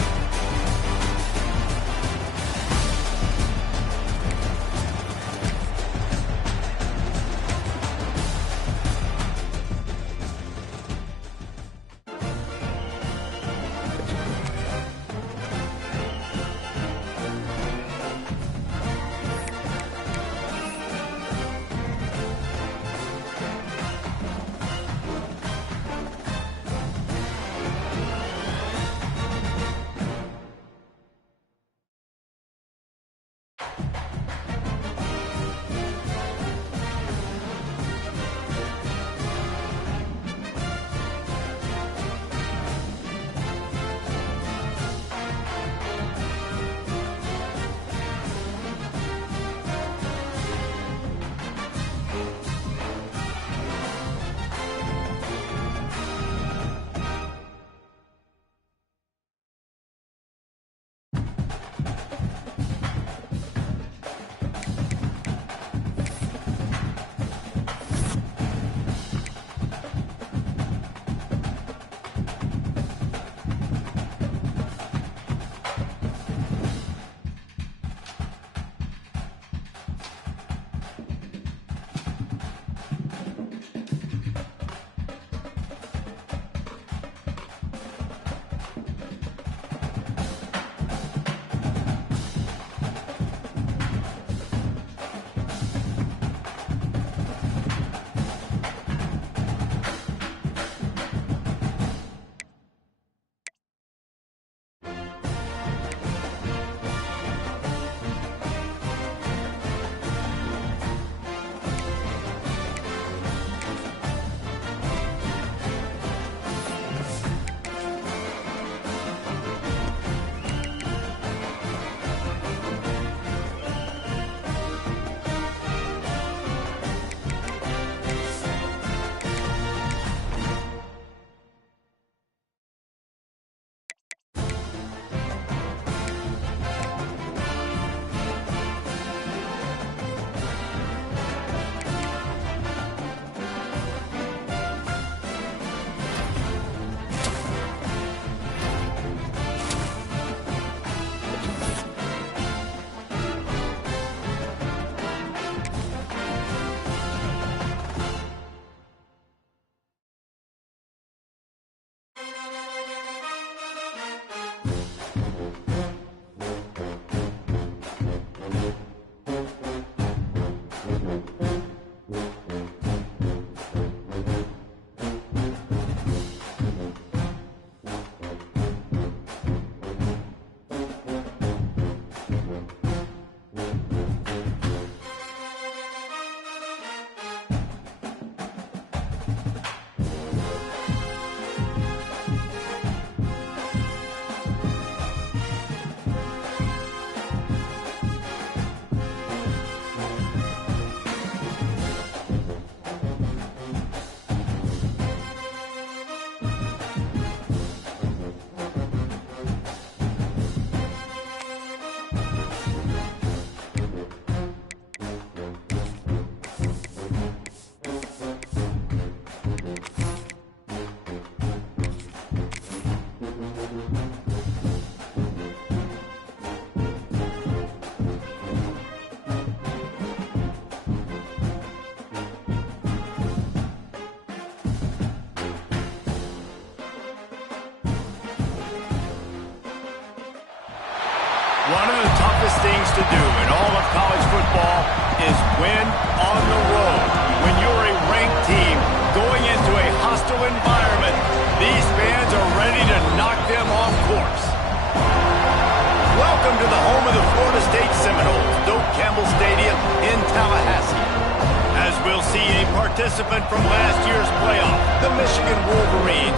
participant from last year's playoff, the Michigan Wolverines,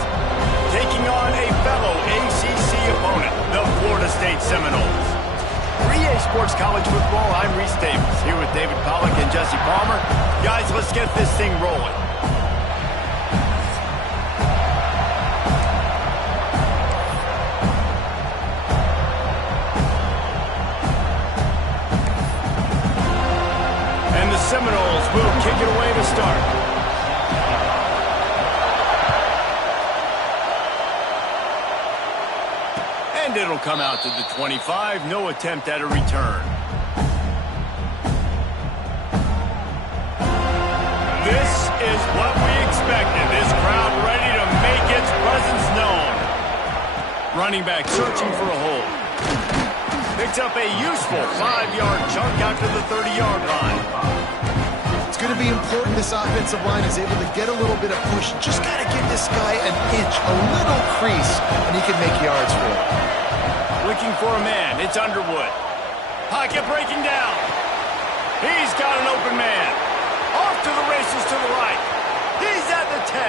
taking on a fellow ACC opponent, the Florida State Seminoles. For EA Sports College Football, I'm Reese Davis, here with David Pollack and Jesse Palmer. Guys, let's get this thing rolling. And the Seminoles will kick it away to start. And it'll come out to the 25. No attempt at a return. This is what we expected. This crowd ready to make its presence known. Running back searching for a hole. Picks up a useful 5-yard chunk out to the 30-yard line. It's going to be important this offensive line is able to get a little bit of push. Just got to give this guy an inch, a little crease, and he can make yards for it. Looking for a man. It's Underwood. Pocket breaking down. He's got an open man. Off to the races to the right. He's at the 10.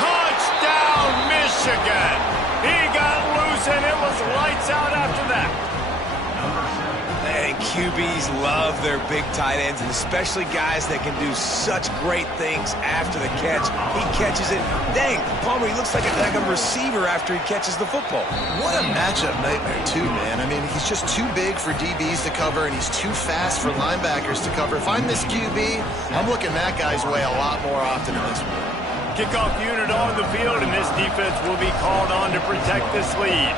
Touchdown, Michigan. He got loose, and it was lights out after that. And QBs love their big tight ends, and especially guys that can do such great things after the catch. He catches it. Dang, Palmer, he looks like a receiver after he catches the football. What a matchup nightmare, too, man. I mean, he's just too big for DBs to cover, and he's too fast for linebackers to cover. If I'm this QB, I'm looking that guy's way a lot more often than this one. Kickoff unit on the field, and this defense will be called on to protect this lead.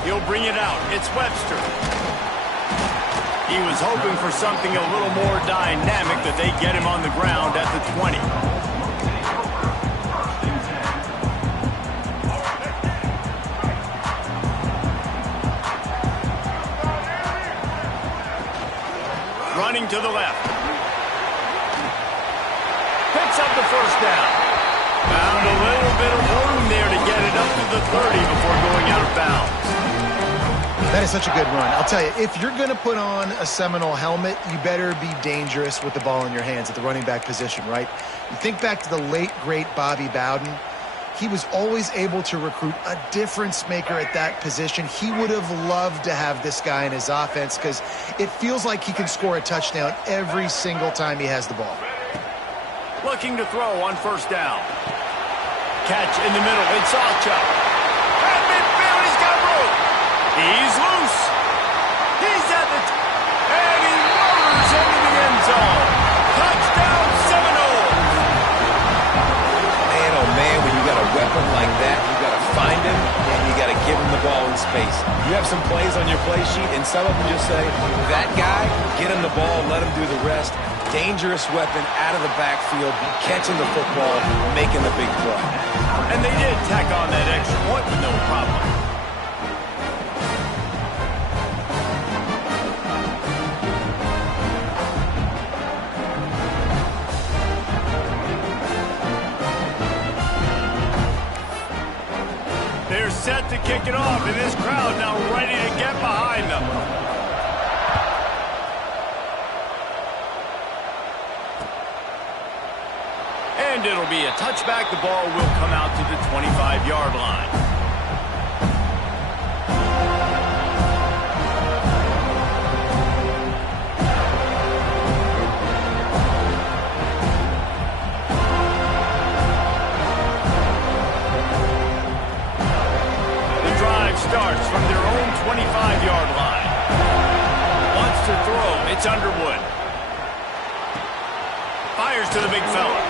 He'll bring it out. It's Webster. He was hoping for something a little more dynamic, that they get him on the ground at the 20. Running to the left. Picks up the first down. Found a little bit of room there to get it up to the 30 before going out of bounds. That is such a good run. I'll tell you, if you're going to put on a Seminole helmet, you better be dangerous with the ball in your hands at the running back position, right? You think back to the late, great Bobby Bowden. He was always able to recruit a difference maker at that position. He would have loved to have this guy in his offense because it feels like he can score a touchdown every single time he has the ball. Looking to throw on first down. Catch in the middle. It's Ncaa. At midfield, he's got room. He's loose. He's at the and he motors into the end zone. Touchdown, Seminoles. Man, oh man, when you got a weapon like that, you got to find him and you got to give him the ball in space. You have some plays on your play sheet, and some of them just say, that guy, get him the ball, let him do the rest. Dangerous weapon out of the backfield, catching the football, making the big play. And they did tack on that extra point with no problem. They're set to kick it off, and this crowd now ready to get behind them. And it'll be a touchback. The ball will come out to the 25-yard line. The drive starts from their own 25-yard line. Wants to throw. It's Underwood. Fires to the big fella.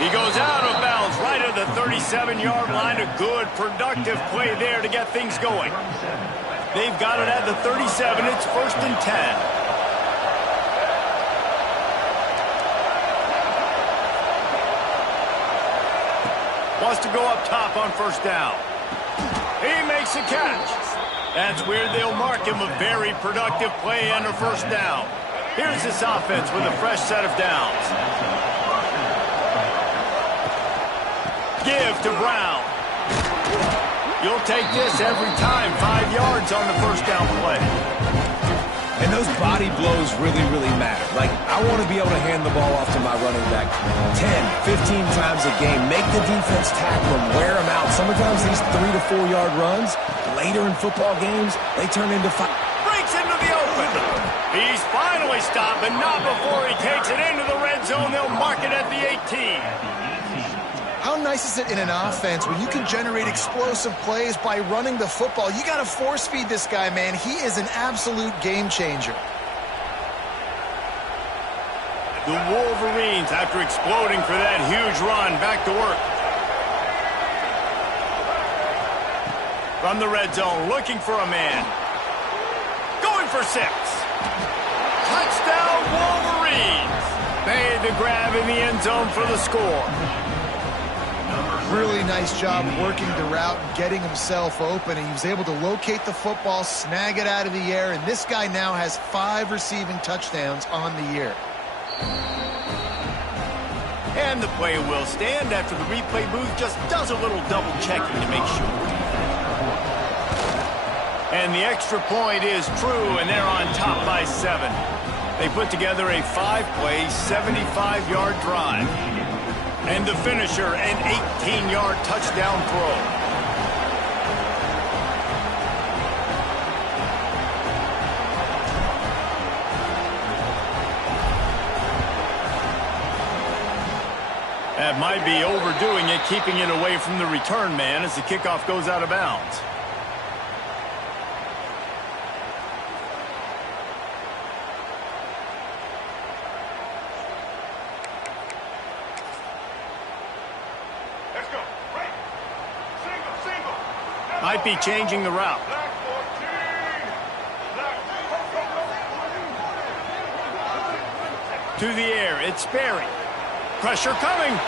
He goes out of bounds right at the 37-yard line. A good, productive play there to get things going. They've got it at the 37. It's 1st and 10. Wants to go up top on first down. He makes a catch. That's where they'll mark him. A very productive play under first down. Here's this offense with a fresh set of downs. Give to Brown. You'll take this every time. 5 yards on the first down play. And those those body blows really, really matter. Like, I want to be able to hand the ball off to my running back 10, 15 times a game. Make the defense tackle him, wear him out. Sometimes these 3 to 4 yard runs, later in football games, they turn into 5. Breaks into the open. He's finally stopped, but not before he takes it into the red zone. They'll mark it at the 18. How nice is it in an offense when you can generate explosive plays by running the football? You got to force feed this guy, man. He is an absolute game changer. The Wolverines, after exploding for that huge run, back to work. From the red zone, looking for a man. Going for 6. Touchdown, Wolverines. Made the grab in the end zone for the score. Really nice job working the route and getting himself open. And he was able to locate the football, snag it out of the air, and this guy now has 5 receiving touchdowns on the year. And the play will stand after the replay booth just does a little double checking to make sure. And the extra point is true, and they're on top by 7. They put together a 5-play, 75-yard drive. And the finisher, an 18-yard touchdown throw. That might be overdoing it, keeping it away from the return man as the kickoff goes out of bounds. Might be changing the route. To the air, it's Sperry. Pressure coming.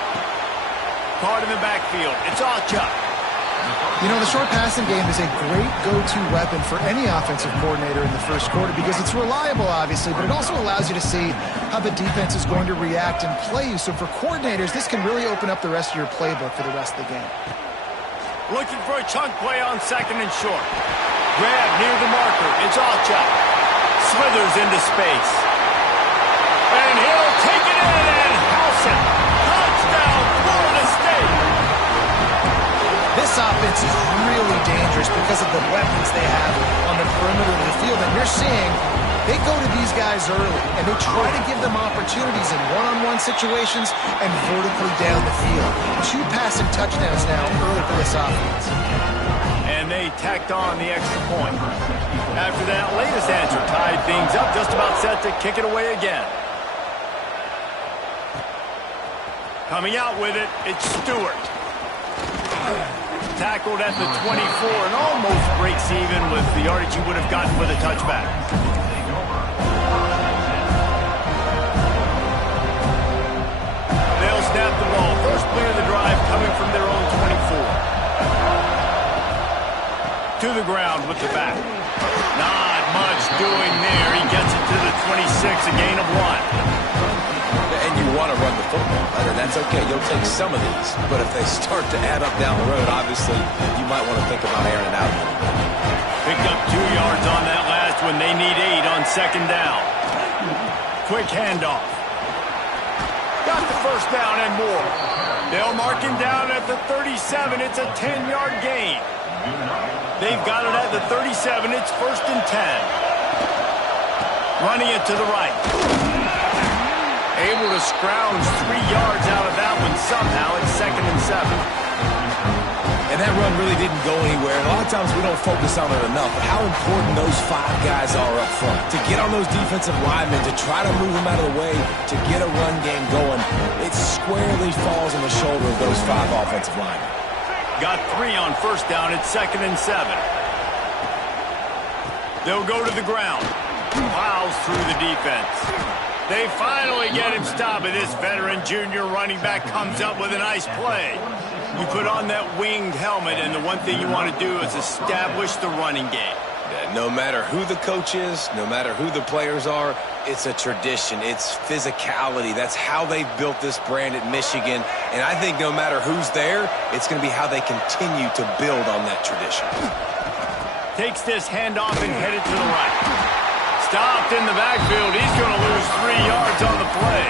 Caught in the backfield. It's Ncaa. You know, the short passing game is a great go-to weapon for any offensive coordinator in the first quarter because it's reliable, obviously, but it also allows you to see how the defense is going to react and play you. So for coordinators, this can really open up the rest of your playbook for the rest of the game. Looking for a chunk play on 2nd and short. Grab near the marker. It's Ncaa. Slithers into space. And he'll take it in and house it. Touchdown, Florida State. This offense is really dangerous because of the weapons they have on the perimeter of the field. And you're seeing they go to these guys early, and they try to give them opportunities in one-on-one situations and vertically down the field. 2 passing touchdowns now early for this offense. And they tacked on the extra point. After that latest answer tied things up, just about set to kick it away again. Coming out with it, it's Stewart. Tackled at the 24 and almost breaks even with the yardage he would have gotten for the touchback. They'll snap the ball. First play of the drive coming from their own 24. To the ground with the back. Not much doing there. He gets it to the 26, a gain of 1. And you want to run the football, and that's okay. You'll take some of these. But if they start to add up down the road, obviously, you might want to think about airing it out. Picked up 2 yards on that last one. They need 8 on 2nd down. Quick handoff. Got the first down and more. They'll mark him down at the 37. It's a 10-yard gain. They've got it at the 37. It's 1st and 10. Running it to the right. Able to scrounge 3 yards out of that one somehow. It's 2nd and 7. And that run really didn't go anywhere. And a lot of times we don't focus on it enough, but how important those 5 guys are up front. To get on those defensive linemen, to try to move them out of the way, to get a run game going, it squarely falls on the shoulder of those 5 offensive linemen. Got 3 on 1st down. It's 2nd and 7. They'll go to the ground. Plows through the defense. They finally get him stopped, and this veteran junior running back comes up with a nice play. You put on that winged helmet, and the one thing you want to do is establish the running game. No matter who the coach is, no matter who the players are, it's a tradition. It's physicality. That's how they built this brand at Michigan. And I think no matter who's there, it's going to be how they continue to build on that tradition. Takes this handoff and headed to the right. Stopped in the backfield. He's going to lose 3 yards on the play.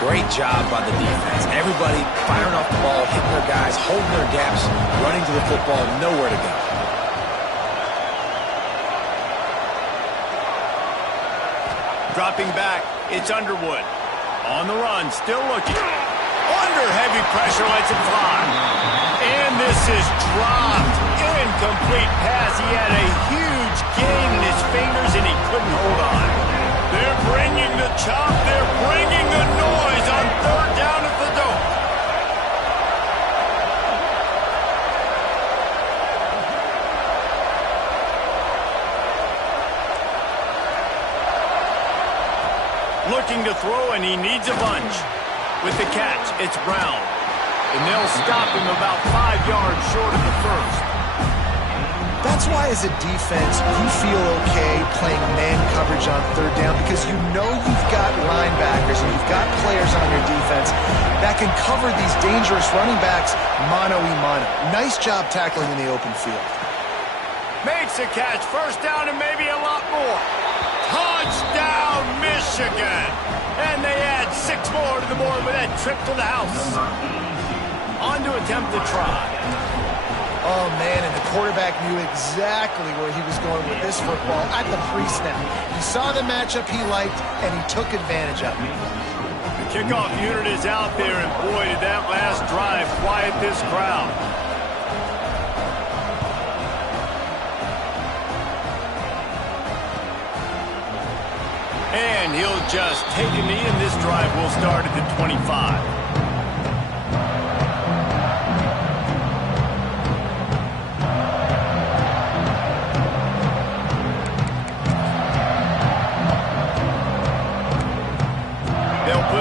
Great job by the defense. Everybody firing off the ball, hitting their guys, holding their gaps, running to the football, nowhere to go. Dropping back, it's Underwood. On the run, still looking. Under heavy pressure, lets it fly. And this is dropped. Incomplete pass. He had a huge gain in his fingers, and he couldn't hold on. They're bringing the chop. They're bringing the noise on third down at the Dome. Looking to throw, and he needs a bunch. With the catch, it's Brown. And they'll stop him about 5 yards short of the first. That's why, as a defense, you feel okay playing man coverage on third down because you know you've got linebackers and you've got players on your defense that can cover these dangerous running backs mano-a-mano. Nice job tackling in the open field. Makes a catch. First down and maybe a lot more. Touchdown, Michigan! And they add 6 more to the board with that trip to the house. On to attempt the try. Oh, man, and the quarterback knew exactly where he was going with this football at the pre-snap. He saw the matchup he liked, and he took advantage of it. The kickoff unit is out there, and boy, did that last drive quiet this crowd. And he'll just take a knee, and this drive will start at the 25.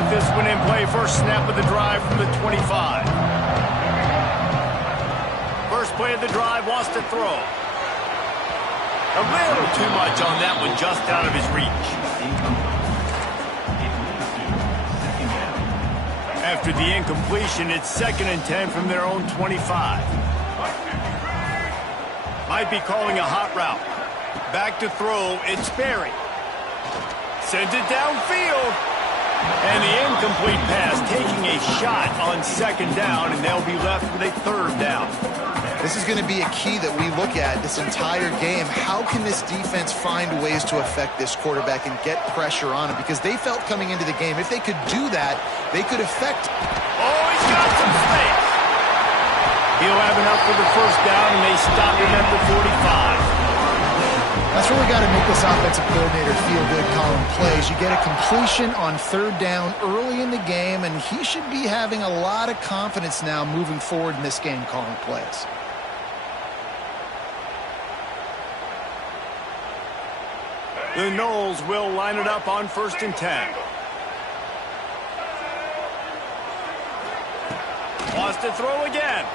This one in play, first snap of the drive from the 25. First play of the drive, wants to throw. A little too much on that one, just out of his reach. After the incompletion, it's 2nd and 10 from their own 25. Might be calling a hot route. Back to throw, it's Berry. Sends it downfield. And the incomplete pass taking a shot on 2nd down, and they'll be left with a 3rd down. This is going to be a key that we look at this entire game. How can this defense find ways to affect this quarterback and get pressure on him? Because they felt coming into the game, if they could do that, they could affect. Oh, he's got some space. He'll have enough for the 1st down, and they stop him at the 45. That's really got to make this offensive coordinator feel good calling plays. You get a completion on 3rd down early in the game, and he should be having a lot of confidence now moving forward in this game calling plays. The Knowles will line it up on 1st and 10. Wants to throw again.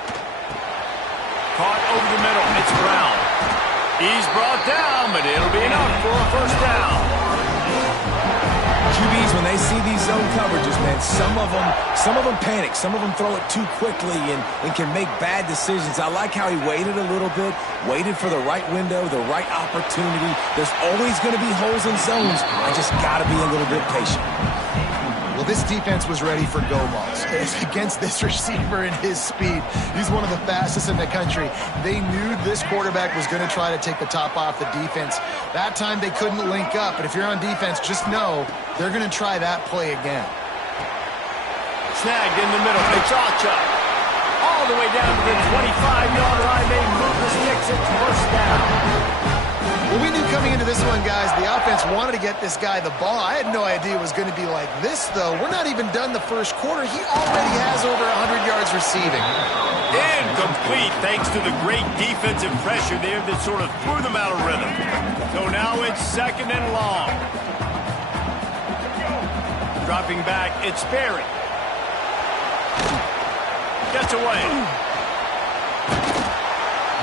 Caught over the middle. It's Brown. He's brought down, but it'll be enough for a 1st down. QBs, when they see these zone coverages, man, some of them panic. Some of them throw it too quickly and can make bad decisions. I like how he waited a little bit, waited for the right window, the right opportunity. There's always going to be holes in zones. I just got to be a little bit patient. Well, this defense was ready for go balls against this receiver and his speed. He's one of the fastest in the country. They knew this quarterback was going to try to take the top off the defense. That time they couldn't link up, but if you're on defense, just know they're going to try that play again. Snagged in the middle. It's Ncaa. All the way down to the 25-yard line. They move the sticks. It's 1st down. Well, we knew coming into this one, guys, the offense wanted to get this guy the ball. I had no idea it was going to be like this, though. We're not even done the 1st quarter. He already has over 100 yards receiving. Incomplete, thanks to the great defensive pressure there that sort of threw them out of rhythm. So now it's 2nd and long. Dropping back, it's Berry. Gets away.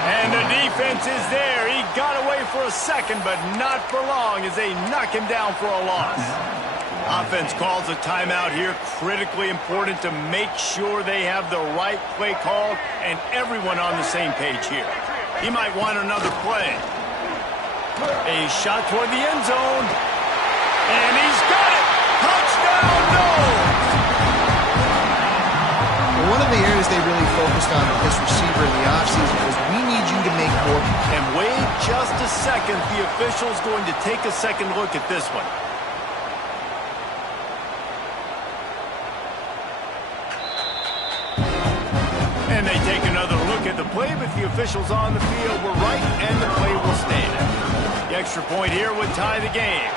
And the defense is there. He got away for a second, but not for long as they knock him down for a loss. Offense calls a timeout here. Critically important to make sure they have the right play call and everyone on the same page here. He might want another play. A shot toward the end zone. And he's got it. Touchdown, no! Well, one of the areas they really focused on with this receiver in the offseason was we need you to make more. And wait just a second. The official's going to take a second look at this one. And they take another look at the play, but the officials on the field were right, and the play will stand. The extra point here would tie the game.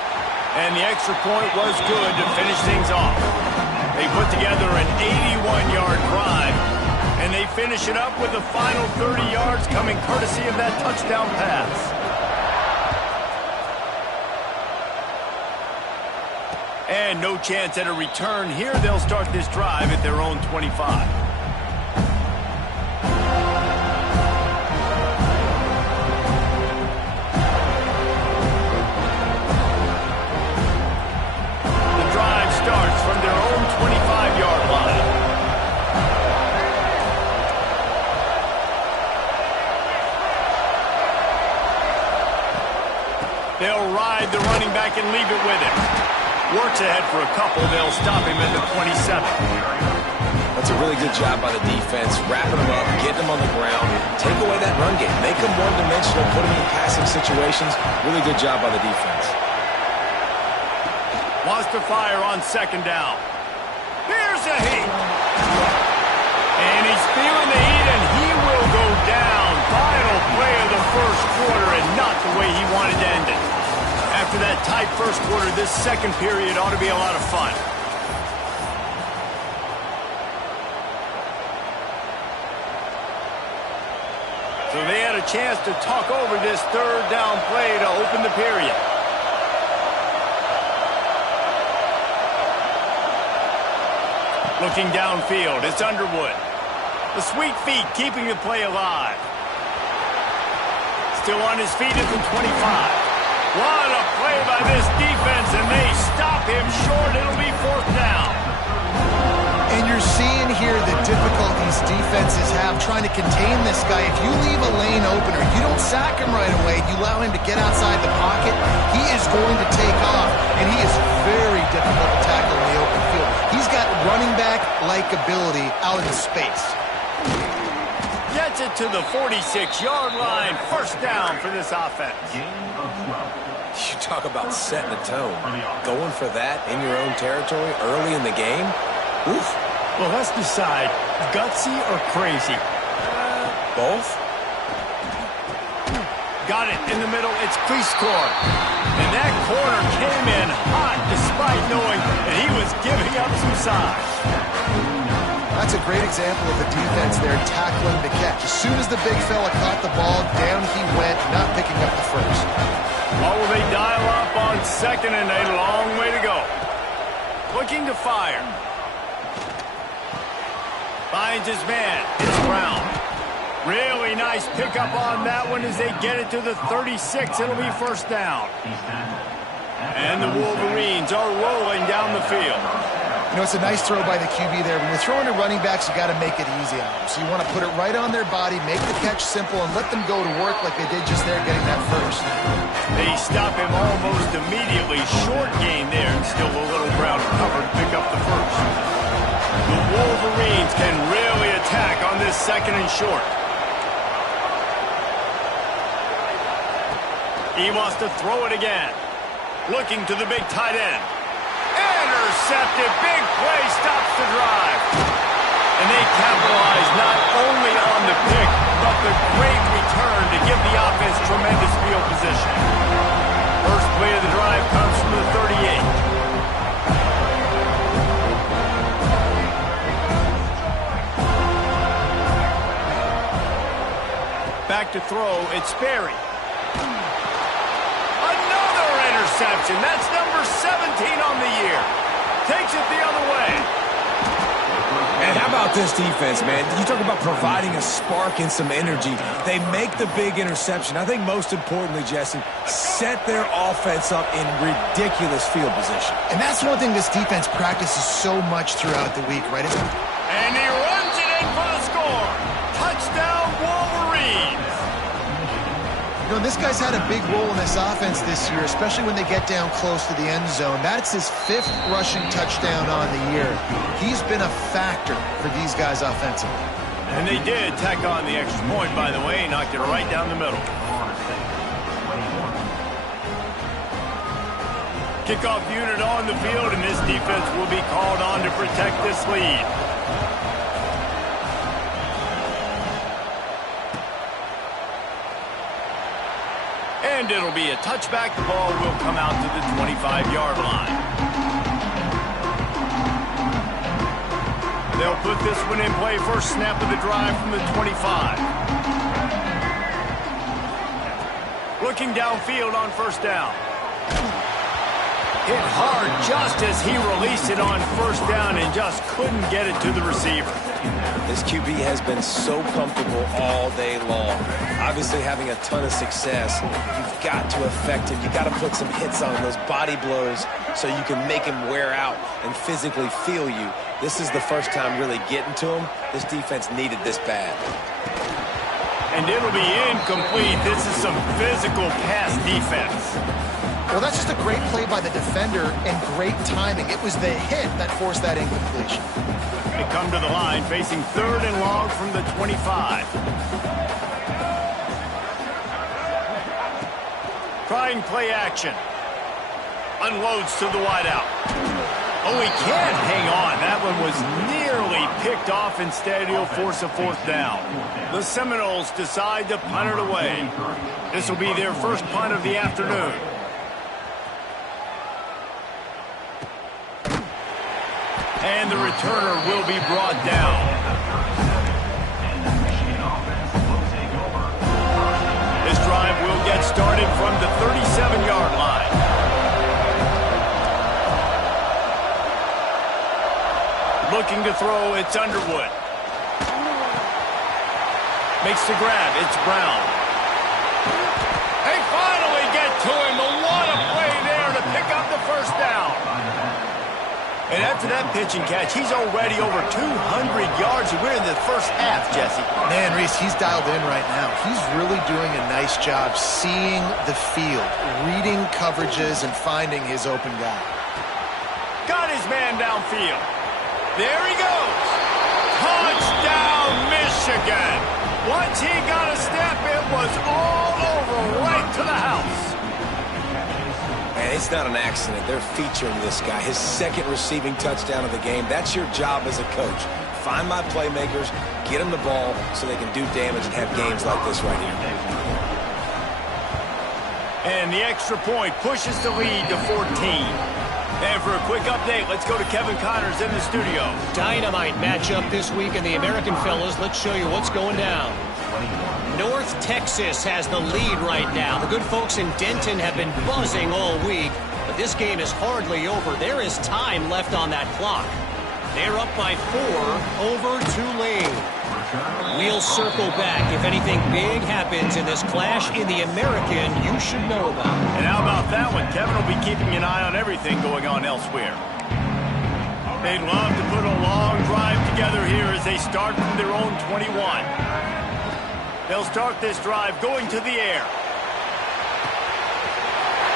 And the extra point was good to finish things off. They put together an 81-yard drive, and they finish it up with the final 30 yards coming courtesy of that touchdown pass. And no chance at a return here. They'll start this drive at their own 25. Starts from their own 25-yard line. They'll ride the running back and leave it with him. Works ahead for a couple. They'll stop him at the 27. That's a really good job by the defense, wrapping him up, getting him on the ground, take away that run game, make him one-dimensional, put him in passing situations. Really good job by the defense. Wants to fire on second down. Here's a heat. And he's feeling the heat, and he will go down. Final play of the first quarter, and not the way he wanted to end it. After that tight first quarter, this second period ought to be a lot of fun. So they had a chance to talk over this third down play to open the period. Looking downfield, it's Underwood. The sweet feet keeping the play alive. Still on his feet at the 25. What a play by this defense, and they stop him short. It'll be fourth down. And you're seeing here the difficulties defenses have trying to contain this guy. If you leave a lane open or you don't sack him right away, you allow him to get outside the pocket, he is going to take off, and he is very difficult to tackle in the open field. He's got running back-like ability out in space. Gets it to the 46-yard line. First down for this offense. You talk about setting the tone. Going for that in your own territory early in the game? Oof. Well, let's decide, gutsy or crazy? Both? Got it in the middle. It's crease corner. And that corner came in hot despite knowing that he was giving up some size. That's a great example of the defense there tackling the catch. As soon as the big fella caught the ball, down he went, not picking up the first. Oh, they dial up on second and a long way to go. Looking to fire. Finds his man. It's Brown. Really nice pickup on that one as they get it to the 36. It'll be first down. And the Wolverines are rolling down the field. You know, it's a nice throw by the QB there. When you're throwing to running backs, you got to make it easy on them. So you want to put it right on their body, make the catch simple, and let them go to work like they did just there getting that first. They stop him almost immediately. Short gain there, and still a little ground covered to pick up the first. The Wolverines can really attack on this second and short. He wants to throw it again. Looking to the big tight end. Intercepted. Big play stops the drive. And they capitalize not only on the pick, but the great return to give the offense tremendous field position. First play of the drive comes from the 38. Back to throw, it's Sperry. Another interception. That's number 17 on the year. Takes it the other way. And how about this defense, man? You talk about providing a spark and some energy. They make the big interception. I think most importantly, Jesse, set their offense up in ridiculous field position. And that's one thing this defense practices so much throughout the week, right? And he runs it in for the score. Touchdown, Wolverines. You know, this guy's had a big role in this offense this year, especially when they get down close to the end zone. That's his 5th rushing touchdown on the year. He's been a factor for these guys offensively. And they did tack on the extra point, by the way, knocked it right down the middle. Kickoff unit on the field, and this defense will be called on to protect this lead. And it'll be a touchback. The ball will come out to the 25-yard line. They'll put this one in play. First snap of the drive from the 25. Looking downfield on first down. Hit hard just as he released it on first down and just couldn't get it to the receiver. This QB has been so comfortable all day long. Obviously having a ton of success. You've got to affect him. You've got to put some hits on him, those body blows, so you can make him wear out and physically feel you. This is the first time really getting to him. This defense needed this bad. And it'll be incomplete. This is some physical pass defense. Well, that's just a great play by the defender and great timing. It was the hit that forced that incompletion. They come to the line facing 3rd and long from the 25. Trying play action. Unloads to the wideout. Oh, he can't hang on. That one was nearly picked off. Instead, he'll force a 4th down. The Seminoles decide to punt it away. This will be their first punt of the afternoon. And the returner will be brought down. This drive will get started from the 37-yard line. Looking to throw, it's Underwood. Makes the grab, it's Brown. They finally get to him. What a play there to pick up the first down. And after that pitch and catch, he's already over 200 yards. We're in the first half, Jesse. Man, Reese, he's dialed in right now. He's really doing a nice job seeing the field, reading coverages, and finding his open guy. Got his man downfield. There he goes. Touchdown, Michigan. Once he got a step, it was all over right to the house. And it's not an accident. They're featuring this guy. His 2nd receiving touchdown of the game. That's your job as a coach. Find my playmakers, get them the ball so they can do damage and have games like this right here. And the extra point pushes the lead to 14. And for a quick update, let's go to Kevin Connors in the studio. Dynamite matchup this week in the American fellas. Let's show you what's going down. North Texas has the lead right now. The good folks in Denton have been buzzing all week, but this game is hardly over. There is time left on that clock. They're up by 4 over Tulane. We'll circle back. If anything big happens in this clash in the American, you should know about it. And how about that one? Kevin will be keeping an eye on everything going on elsewhere. They'd love to put a long drive together here as they start from their own 21. They'll start this drive going to the air.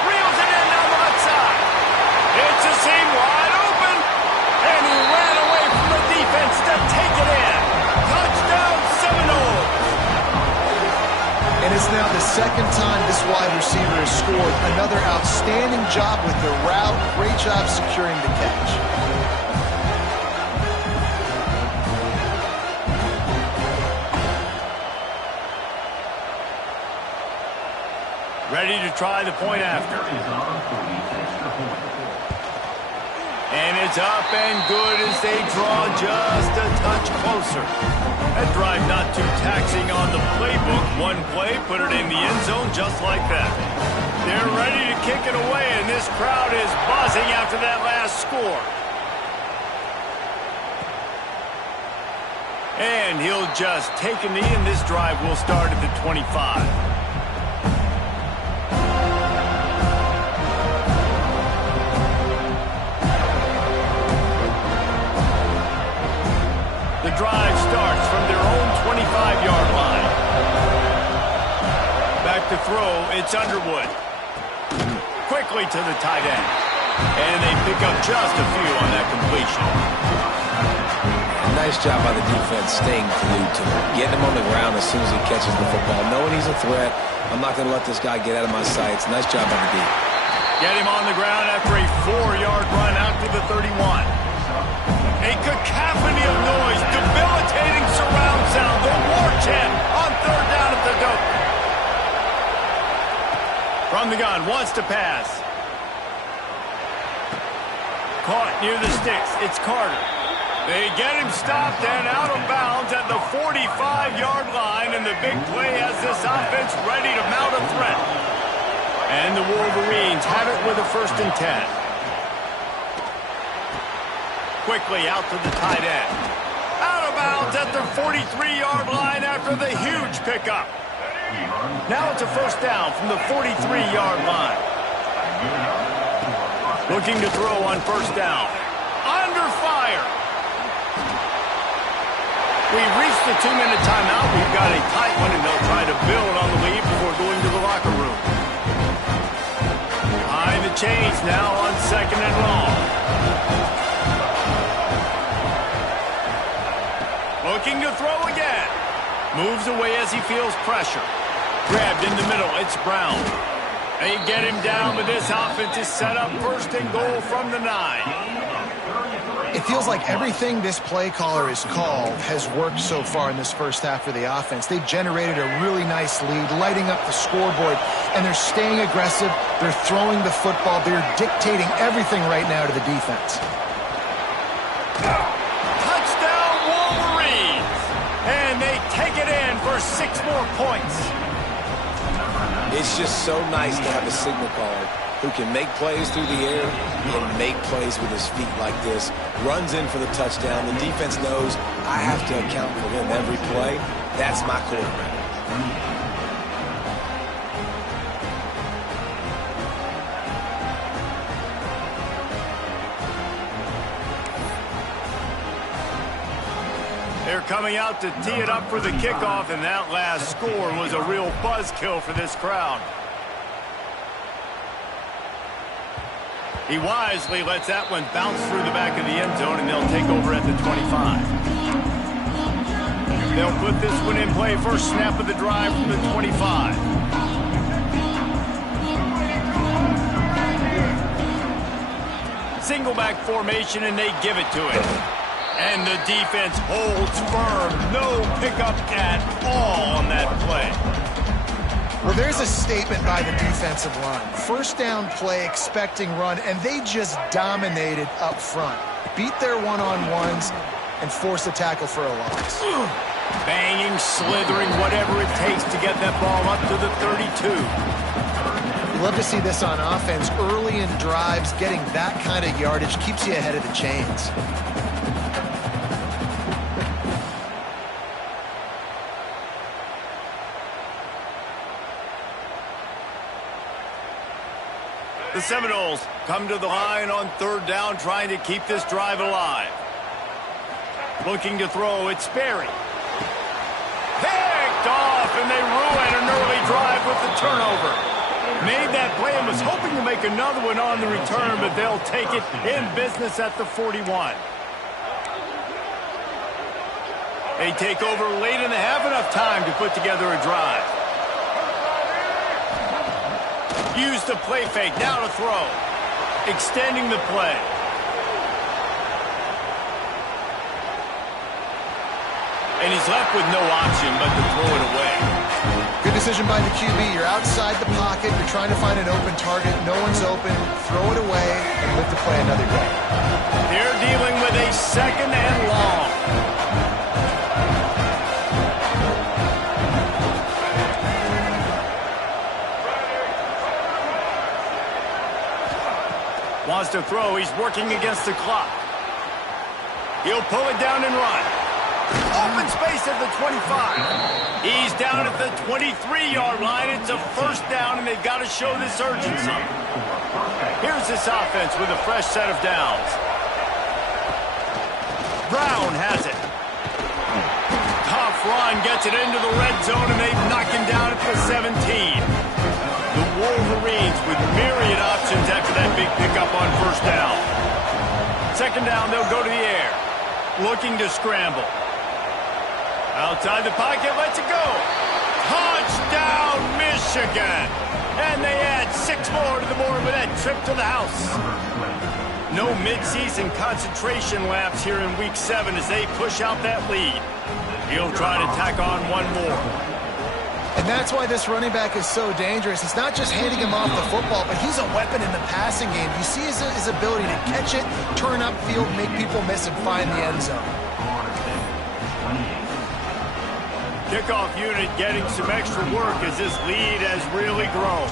Reels it in down the left side. It's a seam wide open. And he ran away from the defense to take it in. Touchdown, Seminoles. And it's now the 2nd time this wide receiver has scored. Another outstanding job with the route. Great job securing the catch. Ready to try the point after. And it's up and good as they draw just a touch closer. That drive not too taxing on the playbook. One play, put it in the end zone just like that. They're ready to kick it away, and this crowd is buzzing after that last score. And he'll just take a knee, and this drive will start at the 25. The drive starts from their own 25-yard line. Back to throw, it's Underwood. Quickly to the tight end. And they pick up just a few on that completion. Nice job by the defense staying glued to him. Getting him on the ground as soon as he catches the football. Knowing he's a threat, I'm not going to let this guy get out of my sights. Nice job by the D. Get him on the ground after a 4-yard run out to the 31. A cacophony of noise, debilitating surround sound. The war chant on third down at the dope. From the gun, wants to pass. Caught near the sticks. It's Carter. They get him stopped and out of bounds at the 45-yard line, and the big play has this offense ready to mount a threat. And the Wolverines have it with a 1st and 10. Quickly out to the tight end. Out of bounds at the 43-yard line after the huge pickup. Now it's a 1st down from the 43-yard line. Looking to throw on 1st down. Under fire. We've reached the 2-minute timeout. We've got a tight one, and they'll try to build on the lead before going to the locker room. Behind the chains now on 2nd and long. Looking to throw again. Moves away as he feels pressure. Grabbed in the middle. It's Brown. They get him down, but this offense is set up 1st and goal from the 9. It feels like everything this play caller has called has worked so far in this first half for the offense. They've generated a really nice lead, lighting up the scoreboard, and they're staying aggressive. They're throwing the football. They're dictating everything right now to the defense. Touchdown, Wolverines! And they take it in for 6 more points. It's just so nice to have a signal caller who can make plays through the air and make plays with his feet like this. Runs in for the touchdown. The defense knows I have to account for him every play. That's my quarterback. They're coming out to tee it up for the kickoff, and that last score was a real buzzkill for this crowd. He wisely lets that one bounce through the back of the end zone, and they'll take over at the 25. They'll put this one in play. First snap of the drive from the 25. Single back formation, and they give it to him. And the defense holds firm. No pickup at all on that play. Well, there's a statement by the defensive line. 1st down play, expecting run, and they just dominated up front. Beat their one-on-ones and force a tackle for a loss. Banging, slithering, whatever it takes to get that ball up to the 32. You love to see this on offense. Early in drives, getting that kind of yardage keeps you ahead of the chains. The Seminoles come to the line on 3rd down, trying to keep this drive alive. Looking to throw, it's Sperry. Picked off, and they ruin an early drive with the turnover. Made that play and was hoping to make another one on the return, but they'll take it in business at the 41. They take over late in the half, enough time to put together a drive. Use the play fake, now to throw. Extending the play. And he's left with no option but to throw it away. Good decision by the QB. You're outside the pocket. You're trying to find an open target. No one's open. Throw it away and live to play another day. They're dealing with a 2nd and long. Wants to throw. He's working against the clock. He'll pull it down and run. Open space at the 25. He's down at the 23-yard line. It's a 1st down, and they've got to show this urgency. Here's this offense with a fresh set of downs. Brown has it. Tough run, gets it into the red zone, and they knock him down at the 17. Wolverines with myriad options after that big pickup on first down. Second down, they'll go to the air. Looking to scramble. Outside the pocket, lets it go. Touchdown, Michigan! And they add 6 more to the board with that trip to the house. No midseason concentration laps here in Week 7 as they push out that lead. He'll try to tack on one more. And that's why this running back is so dangerous. It's not just handing him off the football, but he's a weapon in the passing game. You see his ability to catch it, turn upfield, make people miss, and find the end zone. Kickoff unit getting some extra work as this lead has really grown.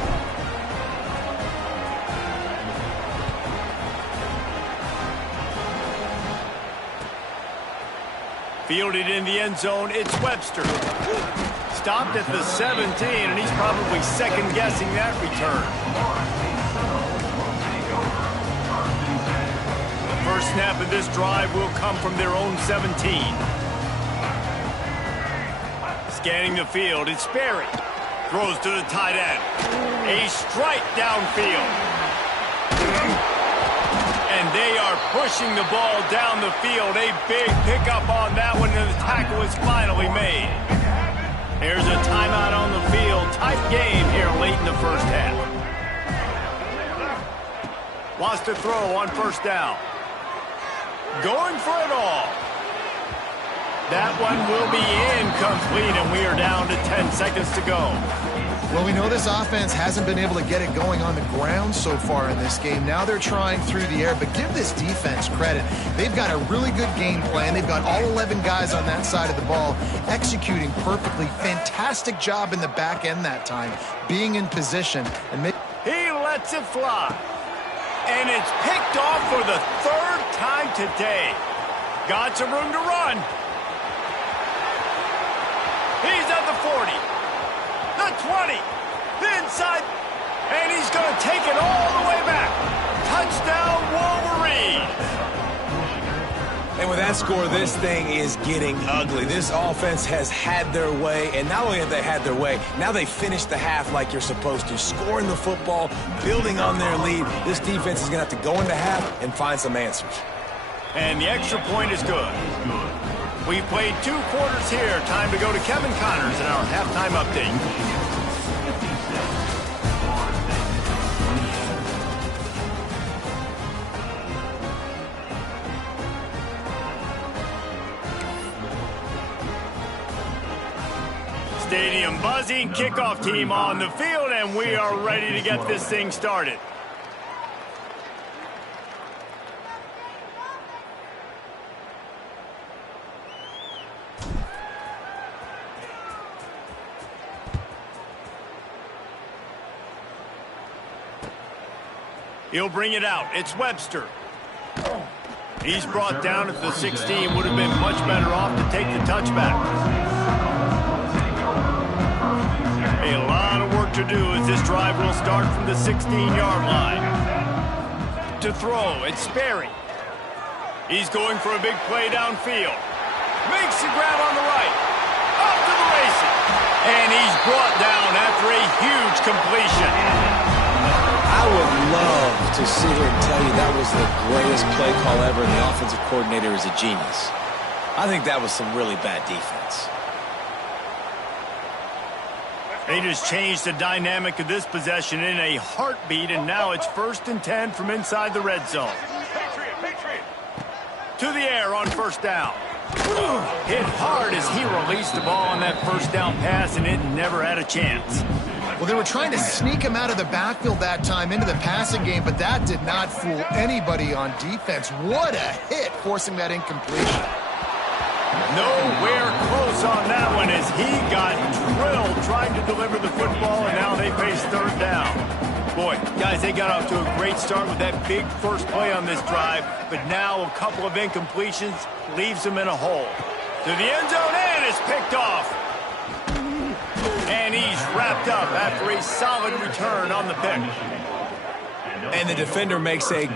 Fielded in the end zone, it's Webster. Stopped at the 17, and he's probably second-guessing that return. The first snap of this drive will come from their own 17. Scanning the field, it's Sperry. Throws to the tight end. A strike downfield. And they are pushing the ball down the field. A big pickup on that one, and the tackle is finally made. There's a timeout on the field. Tight game here late in the first half. Wants to throw on first down. Going for it all. That one will be incomplete, and we are down to 10 seconds to go. Well, we know this offense hasn't been able to get it going on the ground so far in this game. Now they're trying through the air, but give this defense credit. They've got a really good game plan. They've got all 11 guys on that side of the ball executing perfectly. Fantastic job in the back end that time, being in position. And he lets it fly. And it's picked off for the 3rd time today. Got some room to run. He's at the 40. The 20, the inside, and he's going to take it all the way back. Touchdown, Wolverines. And with that score, this thing is getting ugly. This offense has had their way, and not only have they had their way, now they finished the half like you're supposed to, scoring the football, building on their lead. This defense is going to have to go into half and find some answers. And the extra point is good. We played 2 quarters here. Time to go to Kevin Connors in our halftime update. Stadium buzzing, kickoff team on the field, and we are ready to get this thing started. He'll bring it out. It's Webster. He's brought down at the 16. Would have been much better off to take the touchback. A lot of work to do as this drive will start from the 16-yard line. To throw, it's Sperry. He's going for a big play downfield. Makes the grab on the right. Off to the races. And he's brought down after a huge completion. I would love to sit here and tell you that was the greatest play call ever, and the offensive coordinator is a genius. I think that was some really bad defense. They just changed the dynamic of this possession in a heartbeat, and now it's 1st and 10 from inside the red zone. To the air on first down. Hit hard as he released the ball on that first down pass, and it never had a chance. Well, they were trying to sneak him out of the backfield that time into the passing game, but that did not fool anybody on defense. What a hit, forcing that incompletion. Nowhere close on that one as he got drilled trying to deliver the football, and now they face 3rd down. Boy, guys, they got off to a great start with that big first play on this drive, but now a couple of incompletions leaves them in a hole. To the end zone, and it's picked off. And he's wrapped up after a solid return on the pick. And the defender makes a